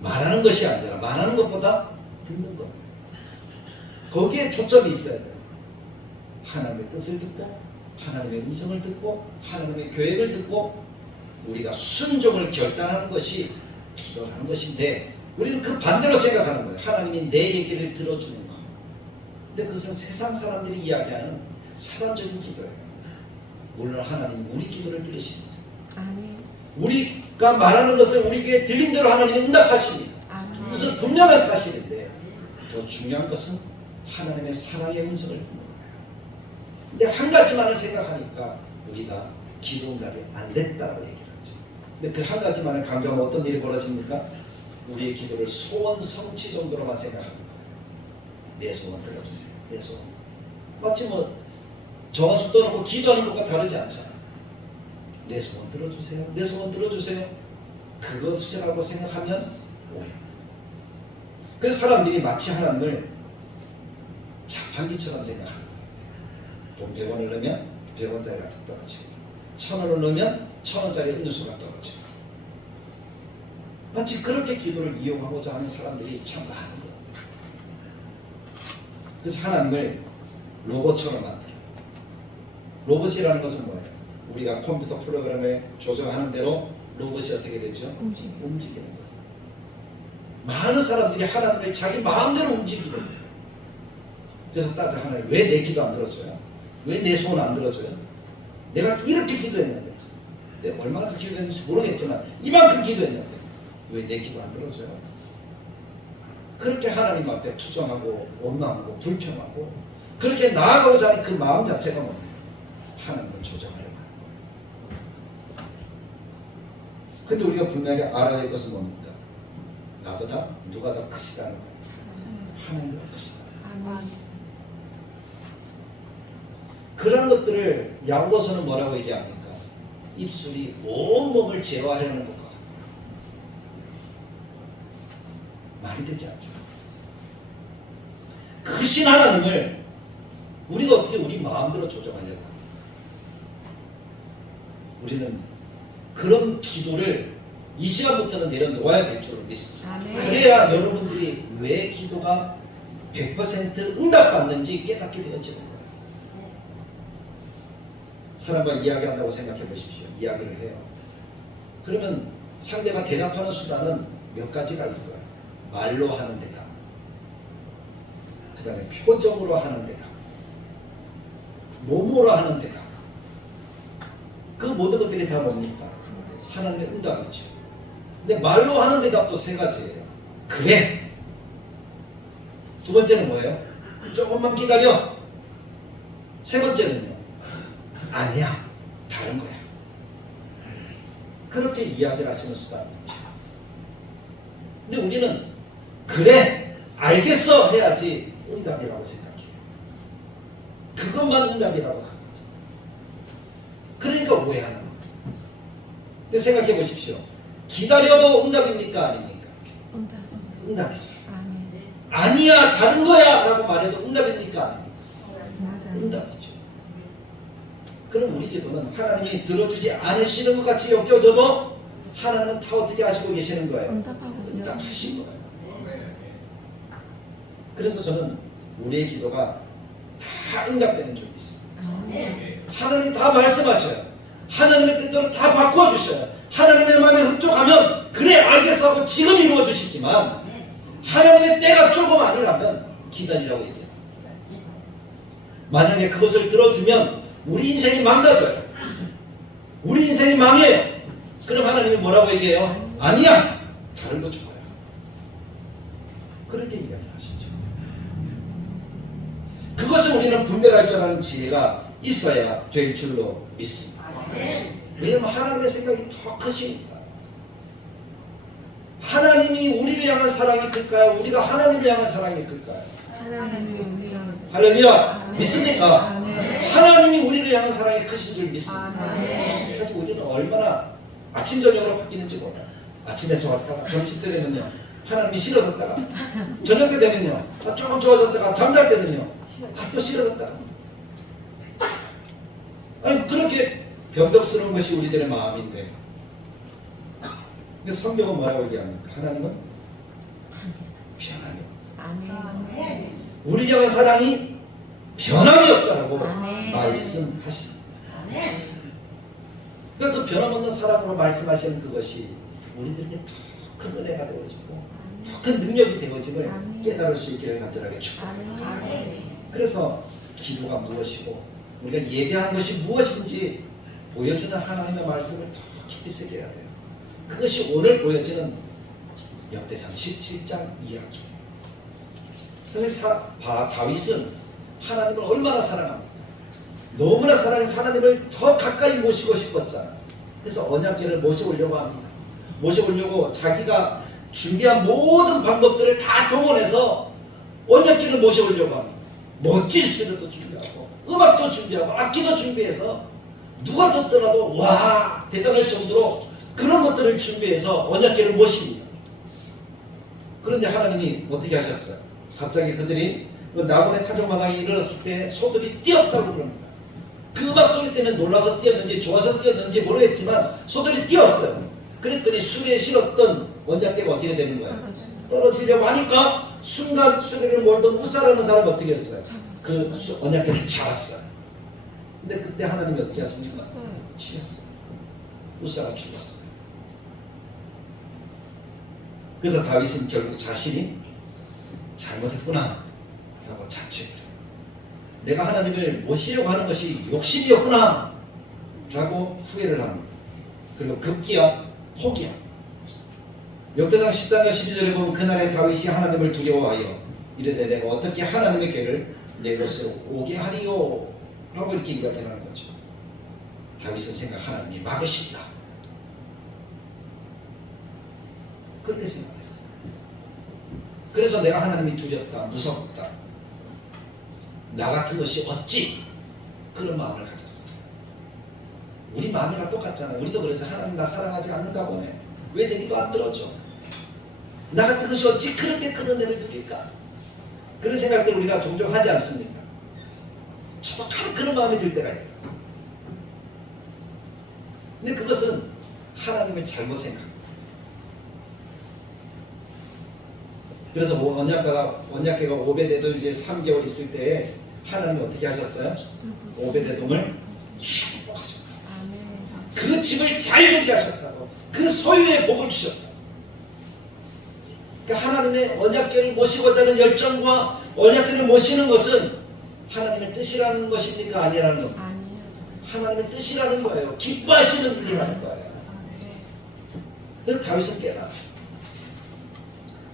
말하는 것이 아니라 말하는 것보다 듣는 거예요. 거기에 초점이 있어야 돼요. 하나님의 뜻을 듣고 하나님의 음성을 듣고 하나님의 계획을 듣고 우리가 순종을 결단하는 것이 기도라는 것인데 우리는 그 반대로 생각하는 거예요. 하나님이 내 얘기를 들어주는 거. 근데 그것은 세상 사람들이 이야기하는 사단적인 기도예요. 물론 하나님은 우리 기도를 들으십니다. 우리가 말하는 것을 우리 귀에 들린 대로 하나님이 응답하십니다. 그것은 분명한 사실인데 더 중요한 것은 하나님의 사랑의 음성을 듣는 거예요. 근데 한 가지만을 생각하니까 우리가 기도 응답이 안 됐다고 얘기를 하죠. 근데 그 한 가지만을 강조하면 어떤 일이 벌어집니까? 우리의 기도를 소원 성취 정도로만 생각하는 거예요. 내 소원 들어주세요. 내 소원. 마치 정원수 떠놓고 기도하는 것과 다르지 않잖아요. 내 소원 들어주세요. 내 소원 들어주세요. 그것이라고 생각하면 오해합니다. 그래서 사람들이 마치 하나님을 자판기처럼 생각하는 거예요. 돈 100원을 넣으면 100원짜리가 툭 떨어지고 1000원을 넣으면 1000원짜리 음료수가 떨어지고 마치 그렇게 기도를 이용하고자 하는 사람들이 참 많은 거예요. 그래서 하나님을 로봇처럼 만들어요. 로봇이라는 것은 뭐예요? 우리가 컴퓨터 프로그램을 조정하는 대로 로봇이 어떻게 되죠? 움직이는 거예요. 많은 사람들이 하나님을 자기 마음대로 움직이는 거예요. 그래서 따져 하나님 왜 내 기도 안 들어줘요? 왜 내 소원 안 들어줘요? 내가 이렇게 기도했는데 내가 얼마나 기도했는지 모르겠지만 이만큼 기도했는데 왜 내 기도 안 들어줘요? 그렇게 하나님 앞에 투정하고 원망하고 불평하고 그렇게 나아가고자 하는 그 마음 자체가 뭡니까? 하나님을 조정하려고 하는 거예요. 근데 우리가 분명히 알아야 될 것은 뭡니까? 나보다 누가 더 크시다는 거예요. 하나님이 더 크시다. 그런 것들을 야고보서는 뭐라고 얘기합니까? 입술이 온몸을 제어하려는 것과 말이 되지 않죠. 크신 하나님을 우리가 어떻게 우리 마음대로 조정하려고 합니까? 우리는 그런 기도를 이 시간부터는 내려놓아야 될 줄로 믿습니다. 그래야 여러분들이 왜 기도가 100% 응답받는지 깨닫게 되어지는 거예요. 사람과 이야기한다고 생각해 보십시오. 이야기를 해요. 그러면 상대가 대답하는 수단은 몇 가지가 있어요. 말로 하는 대답, 그 다음에 표정으로 하는 대답, 몸으로 하는 대답. 그 모든 것들이 다 뭡니까? 하나님의 응답이죠. 근데 말로 하는 대답도 세 가지예요. 그래. 두 번째는 뭐예요? 조금만 기다려. 세 번째는요. 아니야. 다른 거야. 그렇게 이야기를 하시는 수단입니다. 근데 우리는 그래. 알겠어. 해야지 응답이라고 생각해요. 그것만 응답이라고 생각해요. 그러니까 오해하는 거예요. 근데 생각해 보십시오. 기다려도 응답입니까? 아닙니까? 응답이죠. 아니야 다른 거야 라고 말해도 응답입니까? 아닙니까? 응답이죠. 그럼 우리 기도는 하나님이 들어주지 않으시는 것 같이 엮여져도 하나님은 다 어떻게 하시고 계시는 거예요? 응답하신 거예요. 그래서 저는 우리의 기도가 다 응답되는 줄 믿습니다. 하나님이 다 말씀하셔요. 하나님의 뜻대로 다 바꿔주셔요. 하나님의 마음에 흡족하면 그래 알겠어 하고 지금 이루어 주시지만 하나님의 때가 조금 아니라면 기다리라고 얘기해요. 만약에 그것을 들어주면 우리 인생이 망가져요. 우리 인생이 망해요. 그럼 하나님이 뭐라고 얘기해요? 아니야, 다른 거 줄 거야. 그렇게 이야기하시죠. 그것을 우리는 분별할 줄 아는 지혜가 있어야 될 줄로 믿습니다. 왜냐하면 하나님의 생각이 더 크시니까. 하나님이 우리를 향한 사랑이 클까요? 우리가 하나님을 향한 사랑이 클까요? 하나님이 우리랑 할렐루야! 믿습니까? 아멘. 하나님이 우리를 향한 사랑이 크신 줄 믿습니다. 아멘. 그래서 우리는 얼마나 아침 저녁으로 바뀌는지 몰라요. 아침에 좋았다가 점심 때 되면요 하나님이 싫어졌다가 저녁 때 되면요 조금 좋아졌다가 잠잘 때는요 또 싫어졌다가 아니 그렇게 변덕스러운 것이 우리들의 마음인데 근데 성경은 뭐라고 얘기합니까? 하나님은 변함이 없다. 아멘. 우리 향한 사랑이 변함이 없다라고 아멘. 말씀하십니다. 그러니까 그 변함없는 사랑으로 말씀하시는 그것이 우리들에게 더 큰 은혜가 되어지고 더 큰 능력이 되어짐을 아멘. 깨달을 수 있기를 간절하게 축복합니다. 아멘. 그래서 기도가 무엇이고 우리가 예배하는 것이 무엇인지 보여주는 하나님의 말씀을 더 깊이 새겨야 돼요. 그것이 오늘 보여지는 역대상 17장 이야기. 그래서 다윗은 하나님을 얼마나 사랑합니까? 너무나 사랑해서 하나님을 더 가까이 모시고 싶었잖아. 그래서 언약궤를 모셔오려고 합니다. 모셔오려고 자기가 준비한 모든 방법들을 다 동원해서 언약궤를 모셔오려고 합니다. 멋진 수련도 준비하고 음악도 준비하고 악기도 준비해서 누가 듣더라도 와 대단할 정도로 그런 것들을 준비해서 언약궤를 모십니다. 그런데 하나님이 어떻게 하셨어요? 갑자기 그들이 그 나곤의 타종마당에 이르렀을 때 소들이 뛰었다고 그럽니다. 그 음악 소리 때문에 놀라서 뛰었는지 좋아서 뛰었는지 모르겠지만 소들이 뛰었어요. 그랬더니 수레에 실었던 언약궤가 어떻게 되는 거예요? 떨어지려고 하니까 순간 수레를 몰던 우사라는 사람이 어떻게 했어요? 그 언약궤를 잡았어요. 근데 그때 하나님이 어떻게 하십니까? 치셨어요. 우사가 죽었어요. 그래서 다윗은 결국 자신이 잘못했구나 라고 자책을 해요. 내가 하나님을 모시려고 하는 것이 욕심이었구나 라고 후회를 합니다. 그리고 급기야 포기합니다. 역대상 14장 12절에 보면 그날에 다윗이 하나님을 두려워하여 이르되 내가 어떻게 하나님의 궤를 내 것으로 오게 하리요 라고 이렇게 이야기하는 거죠. 다윗은 생각 하나님이 막으신다 그렇게 생각했어요. 그래서 내가 하나님이 두렵다 무섭다 나 같은 것이 어찌 그런 마음을 가졌어요. 우리 마음이랑 똑같잖아요. 우리도 그래서 하나님 나 사랑하지 않는가 보네. 왜 내 기도 안 들어줘? 나 같은 것이 어찌 그렇게 큰 은혜를 누릴까? 그런 생각들 우리가 종종 하지 않습니까? 정말 그런 마음이 들 때가 있어요. 근데 그것은 하나님을 잘못 생각합니다. 그래서 언약궤가 오베데돔 이제 3개월 있을 때 하나님이 어떻게 하셨어요? 오베데돔을 축복하셨다. 그 집을 잘 되게 하셨다고. 그 소유의 복을 주셨다. 그러니까 하나님의 언약궤를 모시고자 하는 열정과 언약궤를 모시는 것은 하나님의 뜻이라는 것입니까? 아니라는 겁니까? 하나님의 뜻이라는 거예요. 기뻐하시는 일이라는 거예요. 그래서 다윗은 깨달았죠.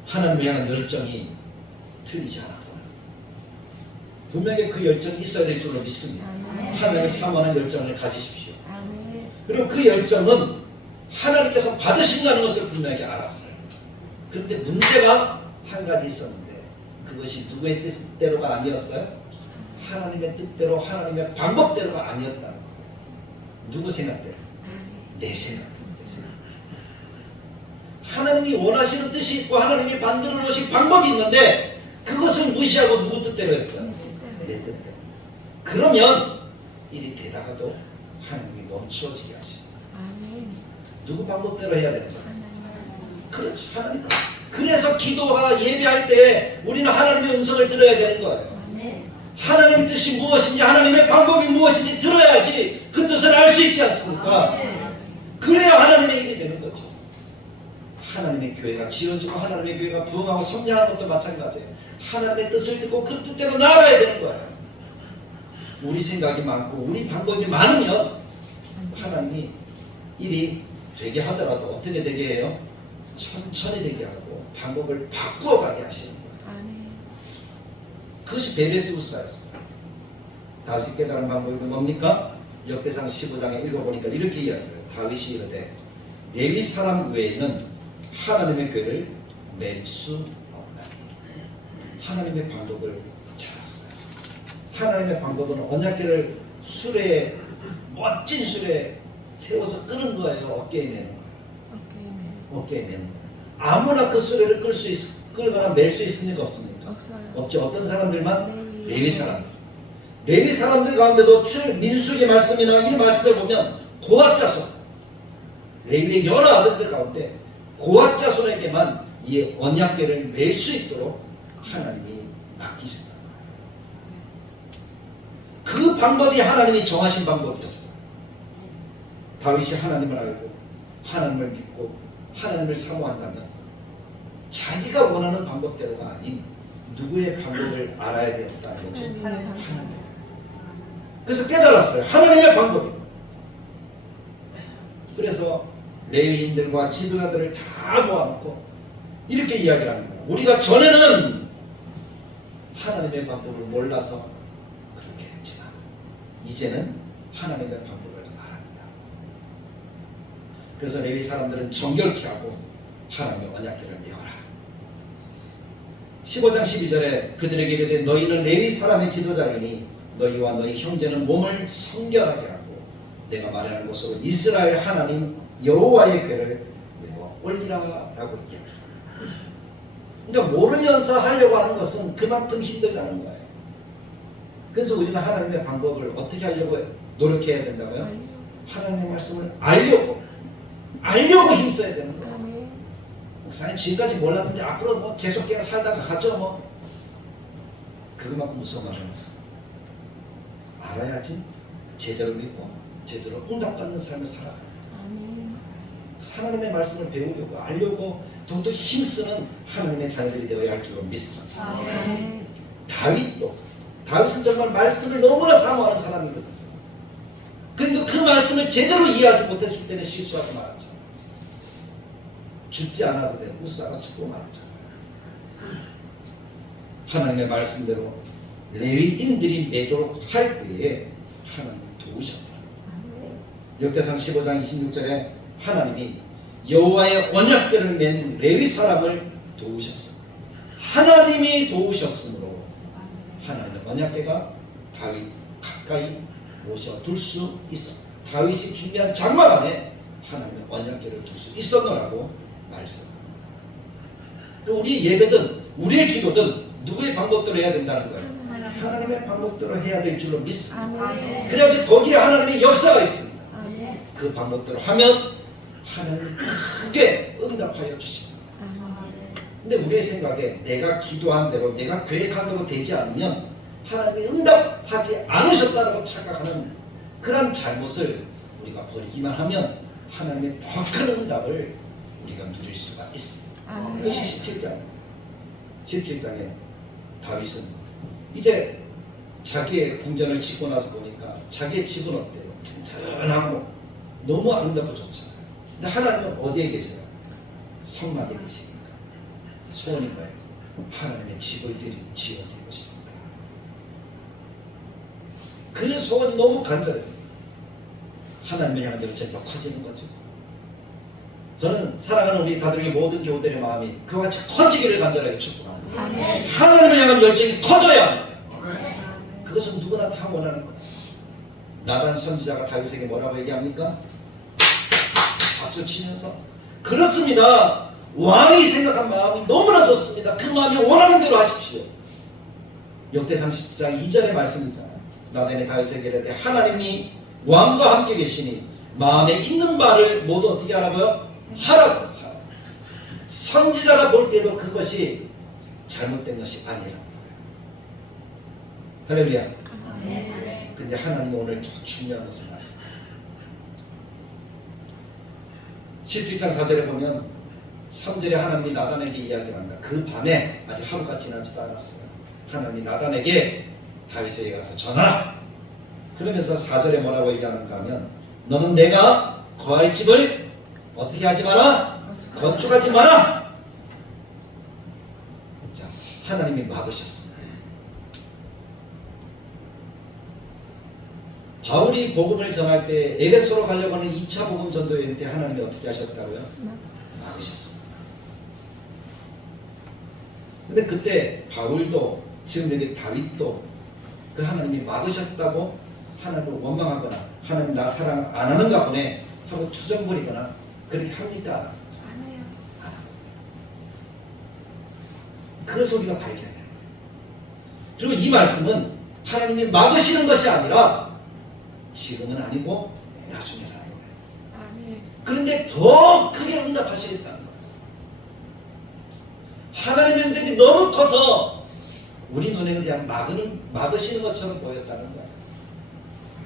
하나님을 향한 열정이 틀리지 않았구나. 분명히 그 열정이 있어야 될 줄로 믿습니다. 하나님을 사모하는 열정을 가지십시오. 그리고 그 열정은 하나님께서 받으신다는 것을 분명히 알았어요. 그런데 문제가 한 가지 있었는데 그것이 누구의 뜻대로가 아니었어요? 하나님의 뜻대로 하나님의 방법대로가 아니었다는 거예요. 누구 생각대로? 내 생각대로. 하나님이 원하시는 뜻이 있고 하나님이 만들어 놓으신 방법이 있는데 그것을 무시하고 누구 뜻대로 했어요? 내 뜻대로. 그러면 일이 되다가도 하나님이 멈추어지게 하십니다. 누구 방법대로 해야 되죠? 그렇죠. 하나님. 그래서 기도가 예배할 때 우리는 하나님의 음성을 들어야 되는 거예요. 하나님의 뜻이 무엇인지 하나님의 방법이 무엇인지 들어야지 그 뜻을 알 수 있지 않습니까? 그래야 하나님의 일이 되는 거죠. 하나님의 교회가 지어지고 하나님의 교회가 부흥하고 성장하는 것도 마찬가지예요. 하나님의 뜻을 듣고 그 뜻대로 나아가야 되는 거예요. 우리 생각이 많고 우리 방법이 많으면 하나님이 일이 되게 하더라도 어떻게 되게 해요? 천천히 되게 하고 방법을 바꾸어 가게 하시는 거예요. 그것이 베레스우스였어요. 다윗이 깨달은 방법이 뭡니까? 역대상 15장에 읽어보니까 이렇게 이야기해요. 다윗이 이르되 레위 사람 외에는 하나님의 교회를 맬 수 없나니. 하나님의 방법을 찾았어요. 하나님의 방법은 언약궤를 수레에 멋진 수레에 태워서 끄는 거예요. 어깨에 매는 거예요. 어깨에 매는 거예요. 아무나 그 수레를 끌거나 맬 수 있습니까? 없습니까? 없죠. 어떤 사람들만? 레위 사람들. 레위 사람들 가운데도 민수기 말씀이나 이 말씀을 보면 고핫 자손, 레위의 여러 아들들 가운데 고핫 자손에게만 이 언약궤를 맬 수 있도록 하나님이 맡기셨다. 그 방법이 하나님이 정하신 방법이었어. 다윗이 하나님을 알고 하나님을 믿고 하나님을 사모한다면 자기가 원하는 방법대로가 아닌 누구의 방법을 알아야 되었다는 거죠. 하나님. 그래서 깨달았어요. 하나님의 방법이. 그래서 레위인들과 지도자들을 다 모아놓고 이렇게 이야기를 합니다. 우리가 전에는 하나님의 방법을 몰라서 그렇게 했지만 이제는 하나님의 방법을 알았다. 그래서 레위 사람들은 정결케 하고 하나님의 언약궤를 메어라. 15장 12절에 그들에게 이르되 너희는 레위 사람의 지도자이니 너희와 너희 형제는 몸을 성결하게 하고 내가 말하는 곳으로 이스라엘 하나님 여호와의 궤를 메어 올리라 라고 이야기합니다. 그러니까 모르면서 하려고 하는 것은 그만큼 힘들다는 거예요. 그래서 우리는 하나님의 방법을 어떻게 하려고 노력해야 된다고요? 하나님의 말씀을 알려고 힘써야 되는 거예요. 목사님 지금까지 몰랐는데 앞으로 뭐 계속 그냥 살다가 가죠 뭐. 그것만큼 무서운 말은 없어요. 알아야지 제대로 믿고 제대로 응답받는 삶을 살아가요. 하나님의 말씀을 배우려고 알려고 더욱더 힘쓰는 하나님의 자녀들이 되어야 할 줄로 믿습니다. 다윗은 정말 말씀을 너무나 사모하는 사람이거든요. 그런데 그 말씀을 제대로 이해하지 못했을 때는 실수하고 말았잖아요. 죽지 않아도 돼. 우사가 죽고 말았잖아요. 하나님의 말씀대로 레위인들이 매도록 할 때에 하나님 도우셨다. 역대상 15장 26절에 하나님이 여호와의 언약궤를 맨 레위 사람을 도우셨습니다. 하나님이 도우셨으므로 하나님의 언약궤가 다윗 가까이 모셔둘 수 있었다. 다윗이 준비한 장막 안에 하나님의 언약궤를 둘 수 있었노라고 말씀합니다. 우리 예배든 우리의 기도든 누구의 방법대로 해야 된다는 거예요. 하나님의 방법대로 해야 될 줄로 믿습니다. 그래야지 거기에 하나님의 역사가 있습니다. 그 방법대로 하면 하나님 크게 응답하여 주십니다. 근데 우리의 생각에 내가 기도한 대로 내가 계획한 대로 되지 않으면 하나님이 응답하지 않으셨다고 착각하는 그런 잘못을 우리가 버리기만 하면 하나님의 더 큰 응답을 우리가 누릴 수가 있습니다. 그것이 17장에 다윗은 이제 자기의 궁전을 짓고 나서 보니까 자기의 집은 어때요? 튼튼하고 너무 아름답고 좋잖아요. 근데 하나님은 어디에 계세요? 성막에 계시니까 소원이 뭐예요? 하나님의 집을 지어드리고 싶다. 그 소원이 너무 간절했어요. 하나님을 향한 열정이 더 커지는 거죠. 저는 사랑하는 우리 가족의 모든 교우들의 마음이 그와 같이 커지기를 간절하게 축복합니다. 하나님을 향한 열정이 커져야 합니다. 그것은 누구나 다 원하는 거예요. 나단 선지자가 다윗에게 뭐라고 얘기합니까? 박수 치면서 그렇습니다. 왕이 생각한 마음이 너무나 좋습니다. 그 마음이 원하는 대로 하십시오. 역대상 10장 2절의 말씀이잖아요. 나단이 다윗에게 이르되 하나님이 왕과 함께 계시니 마음에 있는 바를 모두 어떻게 하라고요? 하라고. 선지자가 볼 때도 그것이 잘못된 것이 아니라. 할렐루야. 근데 하나님은 오늘 더 중요한 것을 말씀해요. 11장 4절에 보면 3절에 하나님이 나단에게 이야기를 합니다. 그 밤에 아직 하루가 지나지도 않았어요. 하나님이 나단에게 다윗에게 가서 전하라. 그러면서 4절에 뭐라고 얘기하는가 하면 너는 내가 거할 집을 어떻게 하지 마라? 건축하지 마라. 자, 하나님이 막으셨습니다. 바울이 복음을 전할 때 에베소로 가려고 하는 2차 복음 전도여행 때 하나님이 어떻게 하셨다고요? 막으셨습니다. 근데 그때 바울도 지금 여기 다윗도 그 하나님이 막으셨다고 하나님을 원망하거나 하나님 나 사랑 안 하는가 보네 하고 투정 부리거나 그렇게 합니까? 안 해요. 그래서 우리가 발견해야 돼요. 그리고 이 말씀은 하나님이 막으시는 것이 아니라 지금은 아니고 나중에라는 거예요. 아멘. 그런데 더 크게 응답하시겠다는 거예요. 하나님의 응답이 너무 커서 우리 눈에는 그냥 막으시는 것처럼 보였다는 거예요.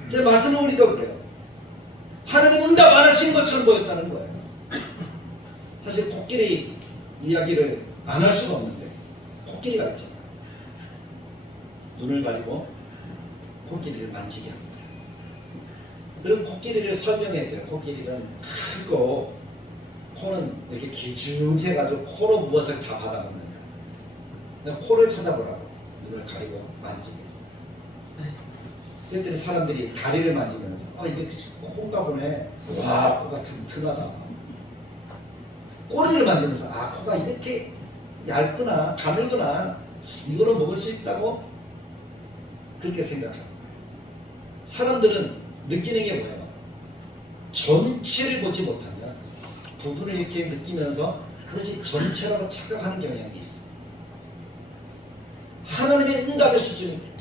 제 말씀을 우리도 그래요. 하나님 응답 안 하신 것처럼 보였다는 거예요. 사실 코끼리 이야기를 안 할 수가 없는데 코끼리가 있잖아요. 눈을 가리고 코끼리를 만지게 합니다. 그럼 코끼리를 설명해줘요. 코끼리는 크고 코는 이렇게 길쭉해가지고 코로 무엇을 다 받아먹는다. 코를 쳐다보라고 눈을 가리고 만지게 했어요. 그랬더니 사람들이 다리를 만지면서 이게 코인가 보네. 와, 코가 튼튼하다. 꼬리를 만지면서 코가 이렇게 얇구나, 가늘구나. 이거를 먹을 수 있다고 그렇게 생각합니다. 사람들은 느끼는 게 뭐예요? 전체를 보지 못하면 부분을 이렇게 느끼면서 그것이 전체라고 착각하는 경향이 있어요. 하나님의 응답의 수준이 그래요.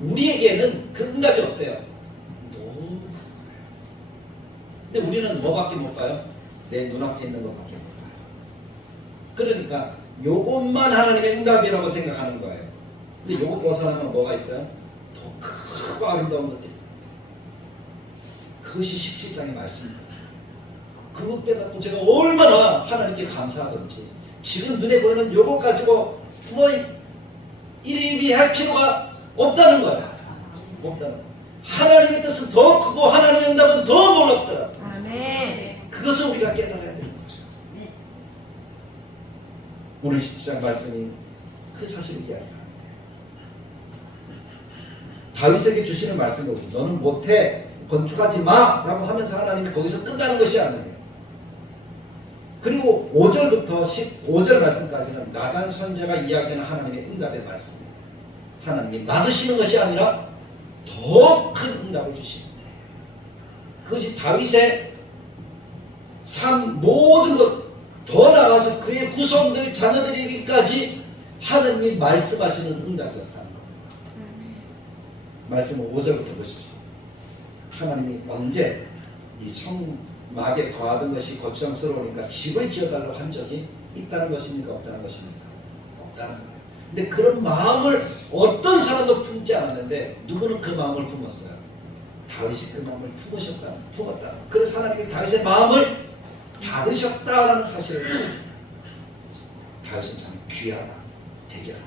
우리에게는 그 응답이 어때요? 너무 근데 우리는 뭐밖에 못 봐요? 내 눈앞에 있는 것밖에 못 봐요. 그러니까 요것만 하나님의 응답이라고 생각하는 거예요. 근데 요것 벗어나면 뭐가 있어요? 더 크고 아름다운 것들이. 그것이 17장의 말씀입니다. 그것 때문에 제가 얼마나 하나님께 감사하던지 지금 눈에 보이는 요것 가지고 뭐 일일이 할 필요가 없다는 거야. 없다는 거야. 하나님의 뜻은 더 크고 하나님의 응답은 더 놀랍더라. 아멘. 그것을 우리가 깨달아야 되는 거죠. 오늘 17장 말씀이 그 사실을 이야기합니다. 다윗에게 주시는 말씀이 너는 못해 건축하지 마 라고 하면서 하나님이 거기서 끝나는 것이 아니에요. 그리고 5절부터 15절 말씀까지는 나단 선지자가 이야기하는 하나님의 응답의 말씀이에요. 하나님이 막으시는 것이 아니라 더 큰 응답을 주시는데 그것이 다윗의 삶 모든 것 더 나아가서 그의 후손들 자녀들에게까지 하나님이 말씀하시는 응답이었다는 겁니다. 말씀은 5절부터 보십시오. 하나님이 언제 이 성막에 거하던 것이 거추장스러우니까 집을 지어달라고 한 적이 있다는 것입니까? 없다는 것입니까? 없다는 거예요. 근데 그런 마음을 어떤 사람도 품지 않았는데 누구는 그 마음을 품었어요. 다윗이 그 마음을 품었다. 그래서 하나님이 다윗의 마음을 받으셨다라는 사실을 다윗은 참 귀하다, 대견하다.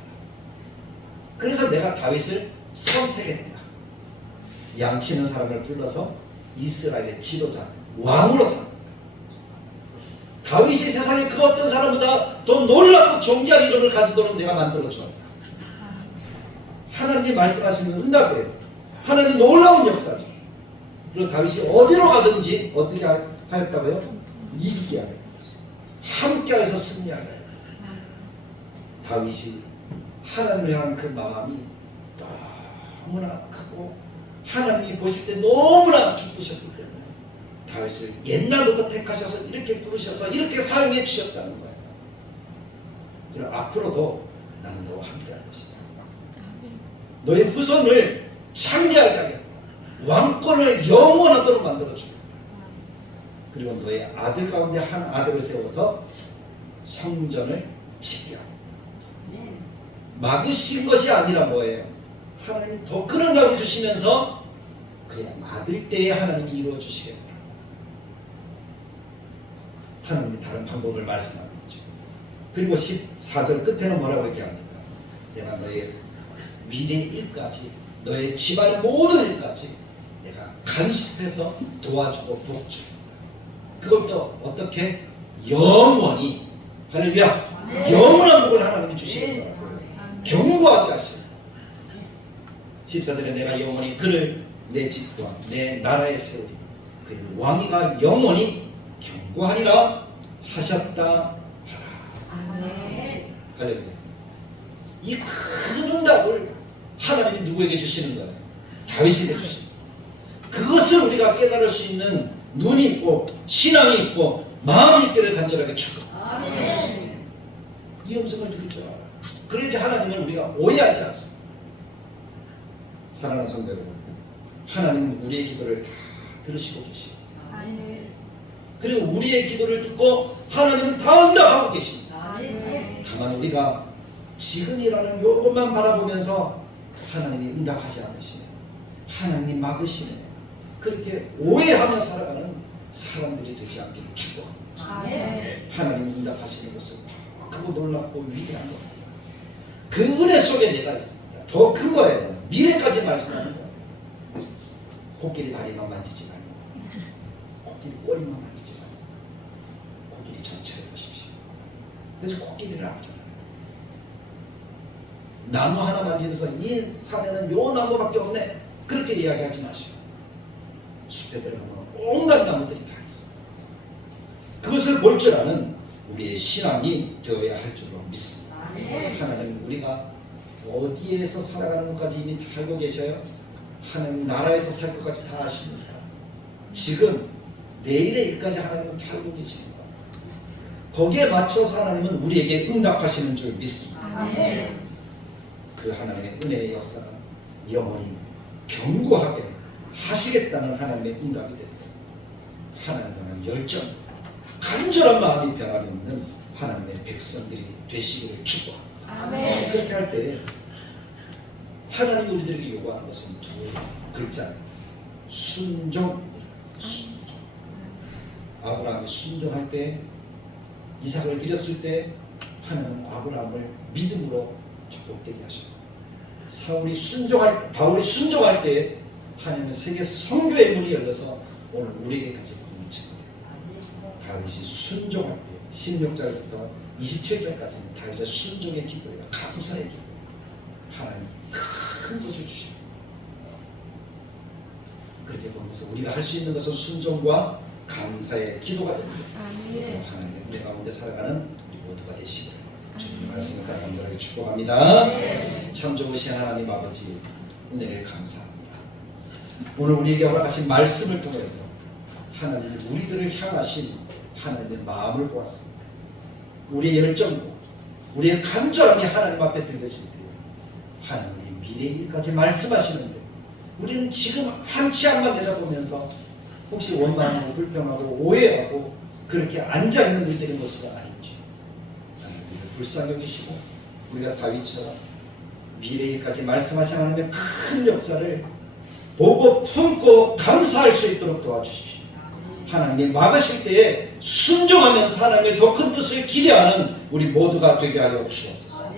그래서 내가 다윗을 선택했다. 양치는 사람을 불러서 이스라엘의 지도자, 왕으로 삼았다. 다윗이 세상에 그 어떤 사람보다 더 놀랍고 존귀한 이름을 가지도록 내가 만들어 주었다. 하나님이 말씀하시는 응답이에요. 하나님이 놀라운 역사죠. 그리고 다윗이 어디로 가든지 어떻게 하였다고요? 이기게 하여 함께해서 승리하게 하여. 다윗이 하나님을 향한 그 마음이 너무나 크고 하나님이 보실 때 너무나 기쁘셨기 때문에 다윗을 옛날부터 택하셔서 이렇게 부르셔서 이렇게 사용해 주셨다는 거예요. 그리고 앞으로도 나는 너와 함께할 것이다. 너의 후손을 창대하게 하겠다. 왕권을 영원하도록 만들어주겠다. 그리고 너의 아들 가운데 한 아들을 세워서 성전을 짓게 합니다. 막으신 것이 아니라 뭐예요? 하나님이 더 큰 응답을 주시면서 그냥 막을 때에 하나님이 이루어 주시겠다. 하나님이 다른 방법을 말씀하는 거죠. 그리고 14절 끝에는 뭐라고 얘기합니까? 내가 너의 미래 일까지, 너의 집안의 모든 일까지 내가 간섭해서 도와주고 복주겠다. 그것도 어떻게? 영원히. 할렐루야. 영원한 복을 하나님이 주시는 거예요. 견고하게 하시는. 14절에 내가 영원히 그를 내 집과 내 나라에 세우리. 그 왕위가 영원히 견고하리라 하셨다 하라. 할렐루야. 이 큰 응답을 하나님이 누구에게 주시는 거예요? 다윗에게 주시는 거예요. 그것을 우리가 깨달을 수 있는 눈이 있고 신앙이 있고 마음이 있기를 간절하게 축복합니다. 이 음성을 들을 줄 알아요. 그래야지 하나님을 우리가 오해하지 않습니다. 사랑하는 성도 여러분, 하나님은 우리의 기도를 다 들으시고 계십니다. 그리고 우리의 기도를 듣고 하나님은 다 응답하고 계십니다. 다만 우리가 지금이라는 요것만 바라보면서 하나님이 응답하지 않으시네, 하나님이 막으시네, 그렇게 오해하며 살아가는 사람들이 되지 않기를 축복합니다. 하나님 응답하시는 것은 더 크고 놀랍고 위대한 겁니다. 그 은혜 속에 내가 있습니다. 더 큰 거예요. 미래까지 말씀하는 거예요. 코끼리 다리만 만지지 말고, 코끼리 꼬리만 만지지 말고, 코끼리 전체를 보십시오. 그래서 코끼리를 하잖아요. 나무 하나 만지면서 이 산에는 요 나무밖에 없네, 그렇게 이야기하지 마시고, 숲에 들어가면 온갖 나무들이 다 있어. 그것을 볼 줄 아는 우리의 신앙이 되어야 할 줄로 믿습니다. 하나님, 우리가 어디에서 살아가는 것까지 이미 다 알고 계셔요. 하나님 나라에서 살 것까지 다 아십니다. 지금 내일의 일까지 하나님은 다 알고 계십니다. 거기에 맞춰서 하나님은 우리에게 응답하시는 줄 믿습니다. 그 하나님의 은혜의 역사가 영원히 견고하게 하시겠다는 하나님의 응답이 됩니다. 하나님과는 열정, 간절한 마음이 변함없는 하나님의 백성들이 되시기를 축복합니다. 그렇게 할 때 하나님이 우리들에게 요구하는 것은 두 글자입니다. 순종. 아브라함이 순종할 때, 이삭을 드렸을 때 하나님은 아브라함을 믿음으로 복되게 하시고, 바울이 순종할 때 하나님은 세계 선교의 문이 열려서 오늘 우리에게까지 복음이 증거돼요. 다윗이 순종할 때 16절부터 27절까지는 다윗의 순종의 기도예요. 감사의 기도예요. 하나님 큰 것을 주시고, 그렇게 보면서 우리가 할 수 있는 것은 순종과 감사의 기도가 됩니다. 하나님의 은혜 가운데 살아가는 우리 모두가 되시기를 주님의 말씀을 따라 간절하게 축복합니다. 참 좋으신 하나님 아버지, 은혜를 감사합니다. 오늘 우리에게 허락하신 말씀을 통해서 하나님이 우리들을 향하신 하나님의 마음을 보았습니다. 우리의 열정과 우리의 간절함이 하나님 앞에 드려질 때 하나님이 미래 일까지 말씀하시는데, 우리는 지금 한 치 앞만 내다보면서 혹시 원망하고 불평하고 오해하고 그렇게 앉아있는 우리들의 모습은 아닌지, 하나님을 불쌍히 여기시고 우리가 다윗처럼 미래 일까지 말씀하신 하나님의 큰 역사를 보고 품고 감사할 수 있도록 도와주십시오. 하나님이 막으실 때에 순종하면서 하나님의 더 큰 뜻을 기대하는 우리 모두가 되게 하여 주옵소서.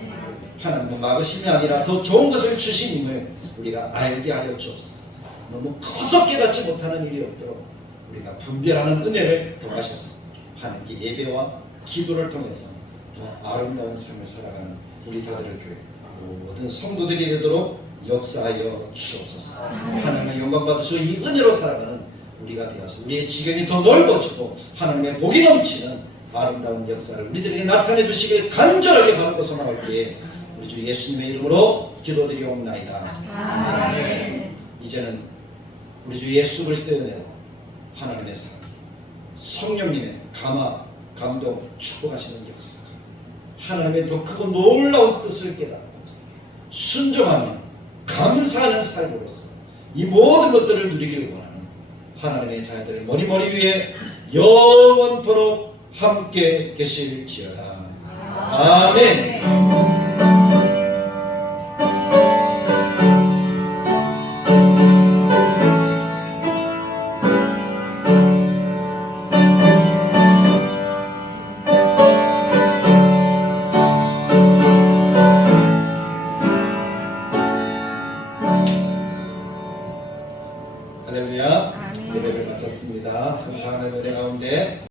하나님은 막으심이 아니라 더 좋은 것을 주시님을 우리가 알게 하여 주옵소서. 너무 커서 깨닫지 못하는 일이 없도록 우리가 분별하는 은혜를 더하셔서 하나님께 예배와 기도를 통해서 더 아름다운 삶을 살아가는 우리 다들의 교회 모든 성도들이 되도록 역사하여 주옵소서. 하나님의 영광 받으시고 이 은혜로 살아가는 우리가 되어서 우리의 지경이 더 넓어지고 하나님의 복이 넘치는 아름다운 역사를 우리들에게 나타내 주시길 간절하게 바라고 소망할 때에 우리 주 예수님의 이름으로 기도드리옵나이다. 아멘. 이제는 우리 주 예수 그리스도의 은혜로 하나님의 사랑, 성령님의 감화, 감동, 축복하시는 역사, 하나님의 더 크고 놀라운 뜻을 깨닫고 순종하며 감사하는 삶으로서 이 모든 것들을 누리기를 원하는 하나님의 자녀들을 머리머리 위에 영원토록 함께 계실지어다. 아멘.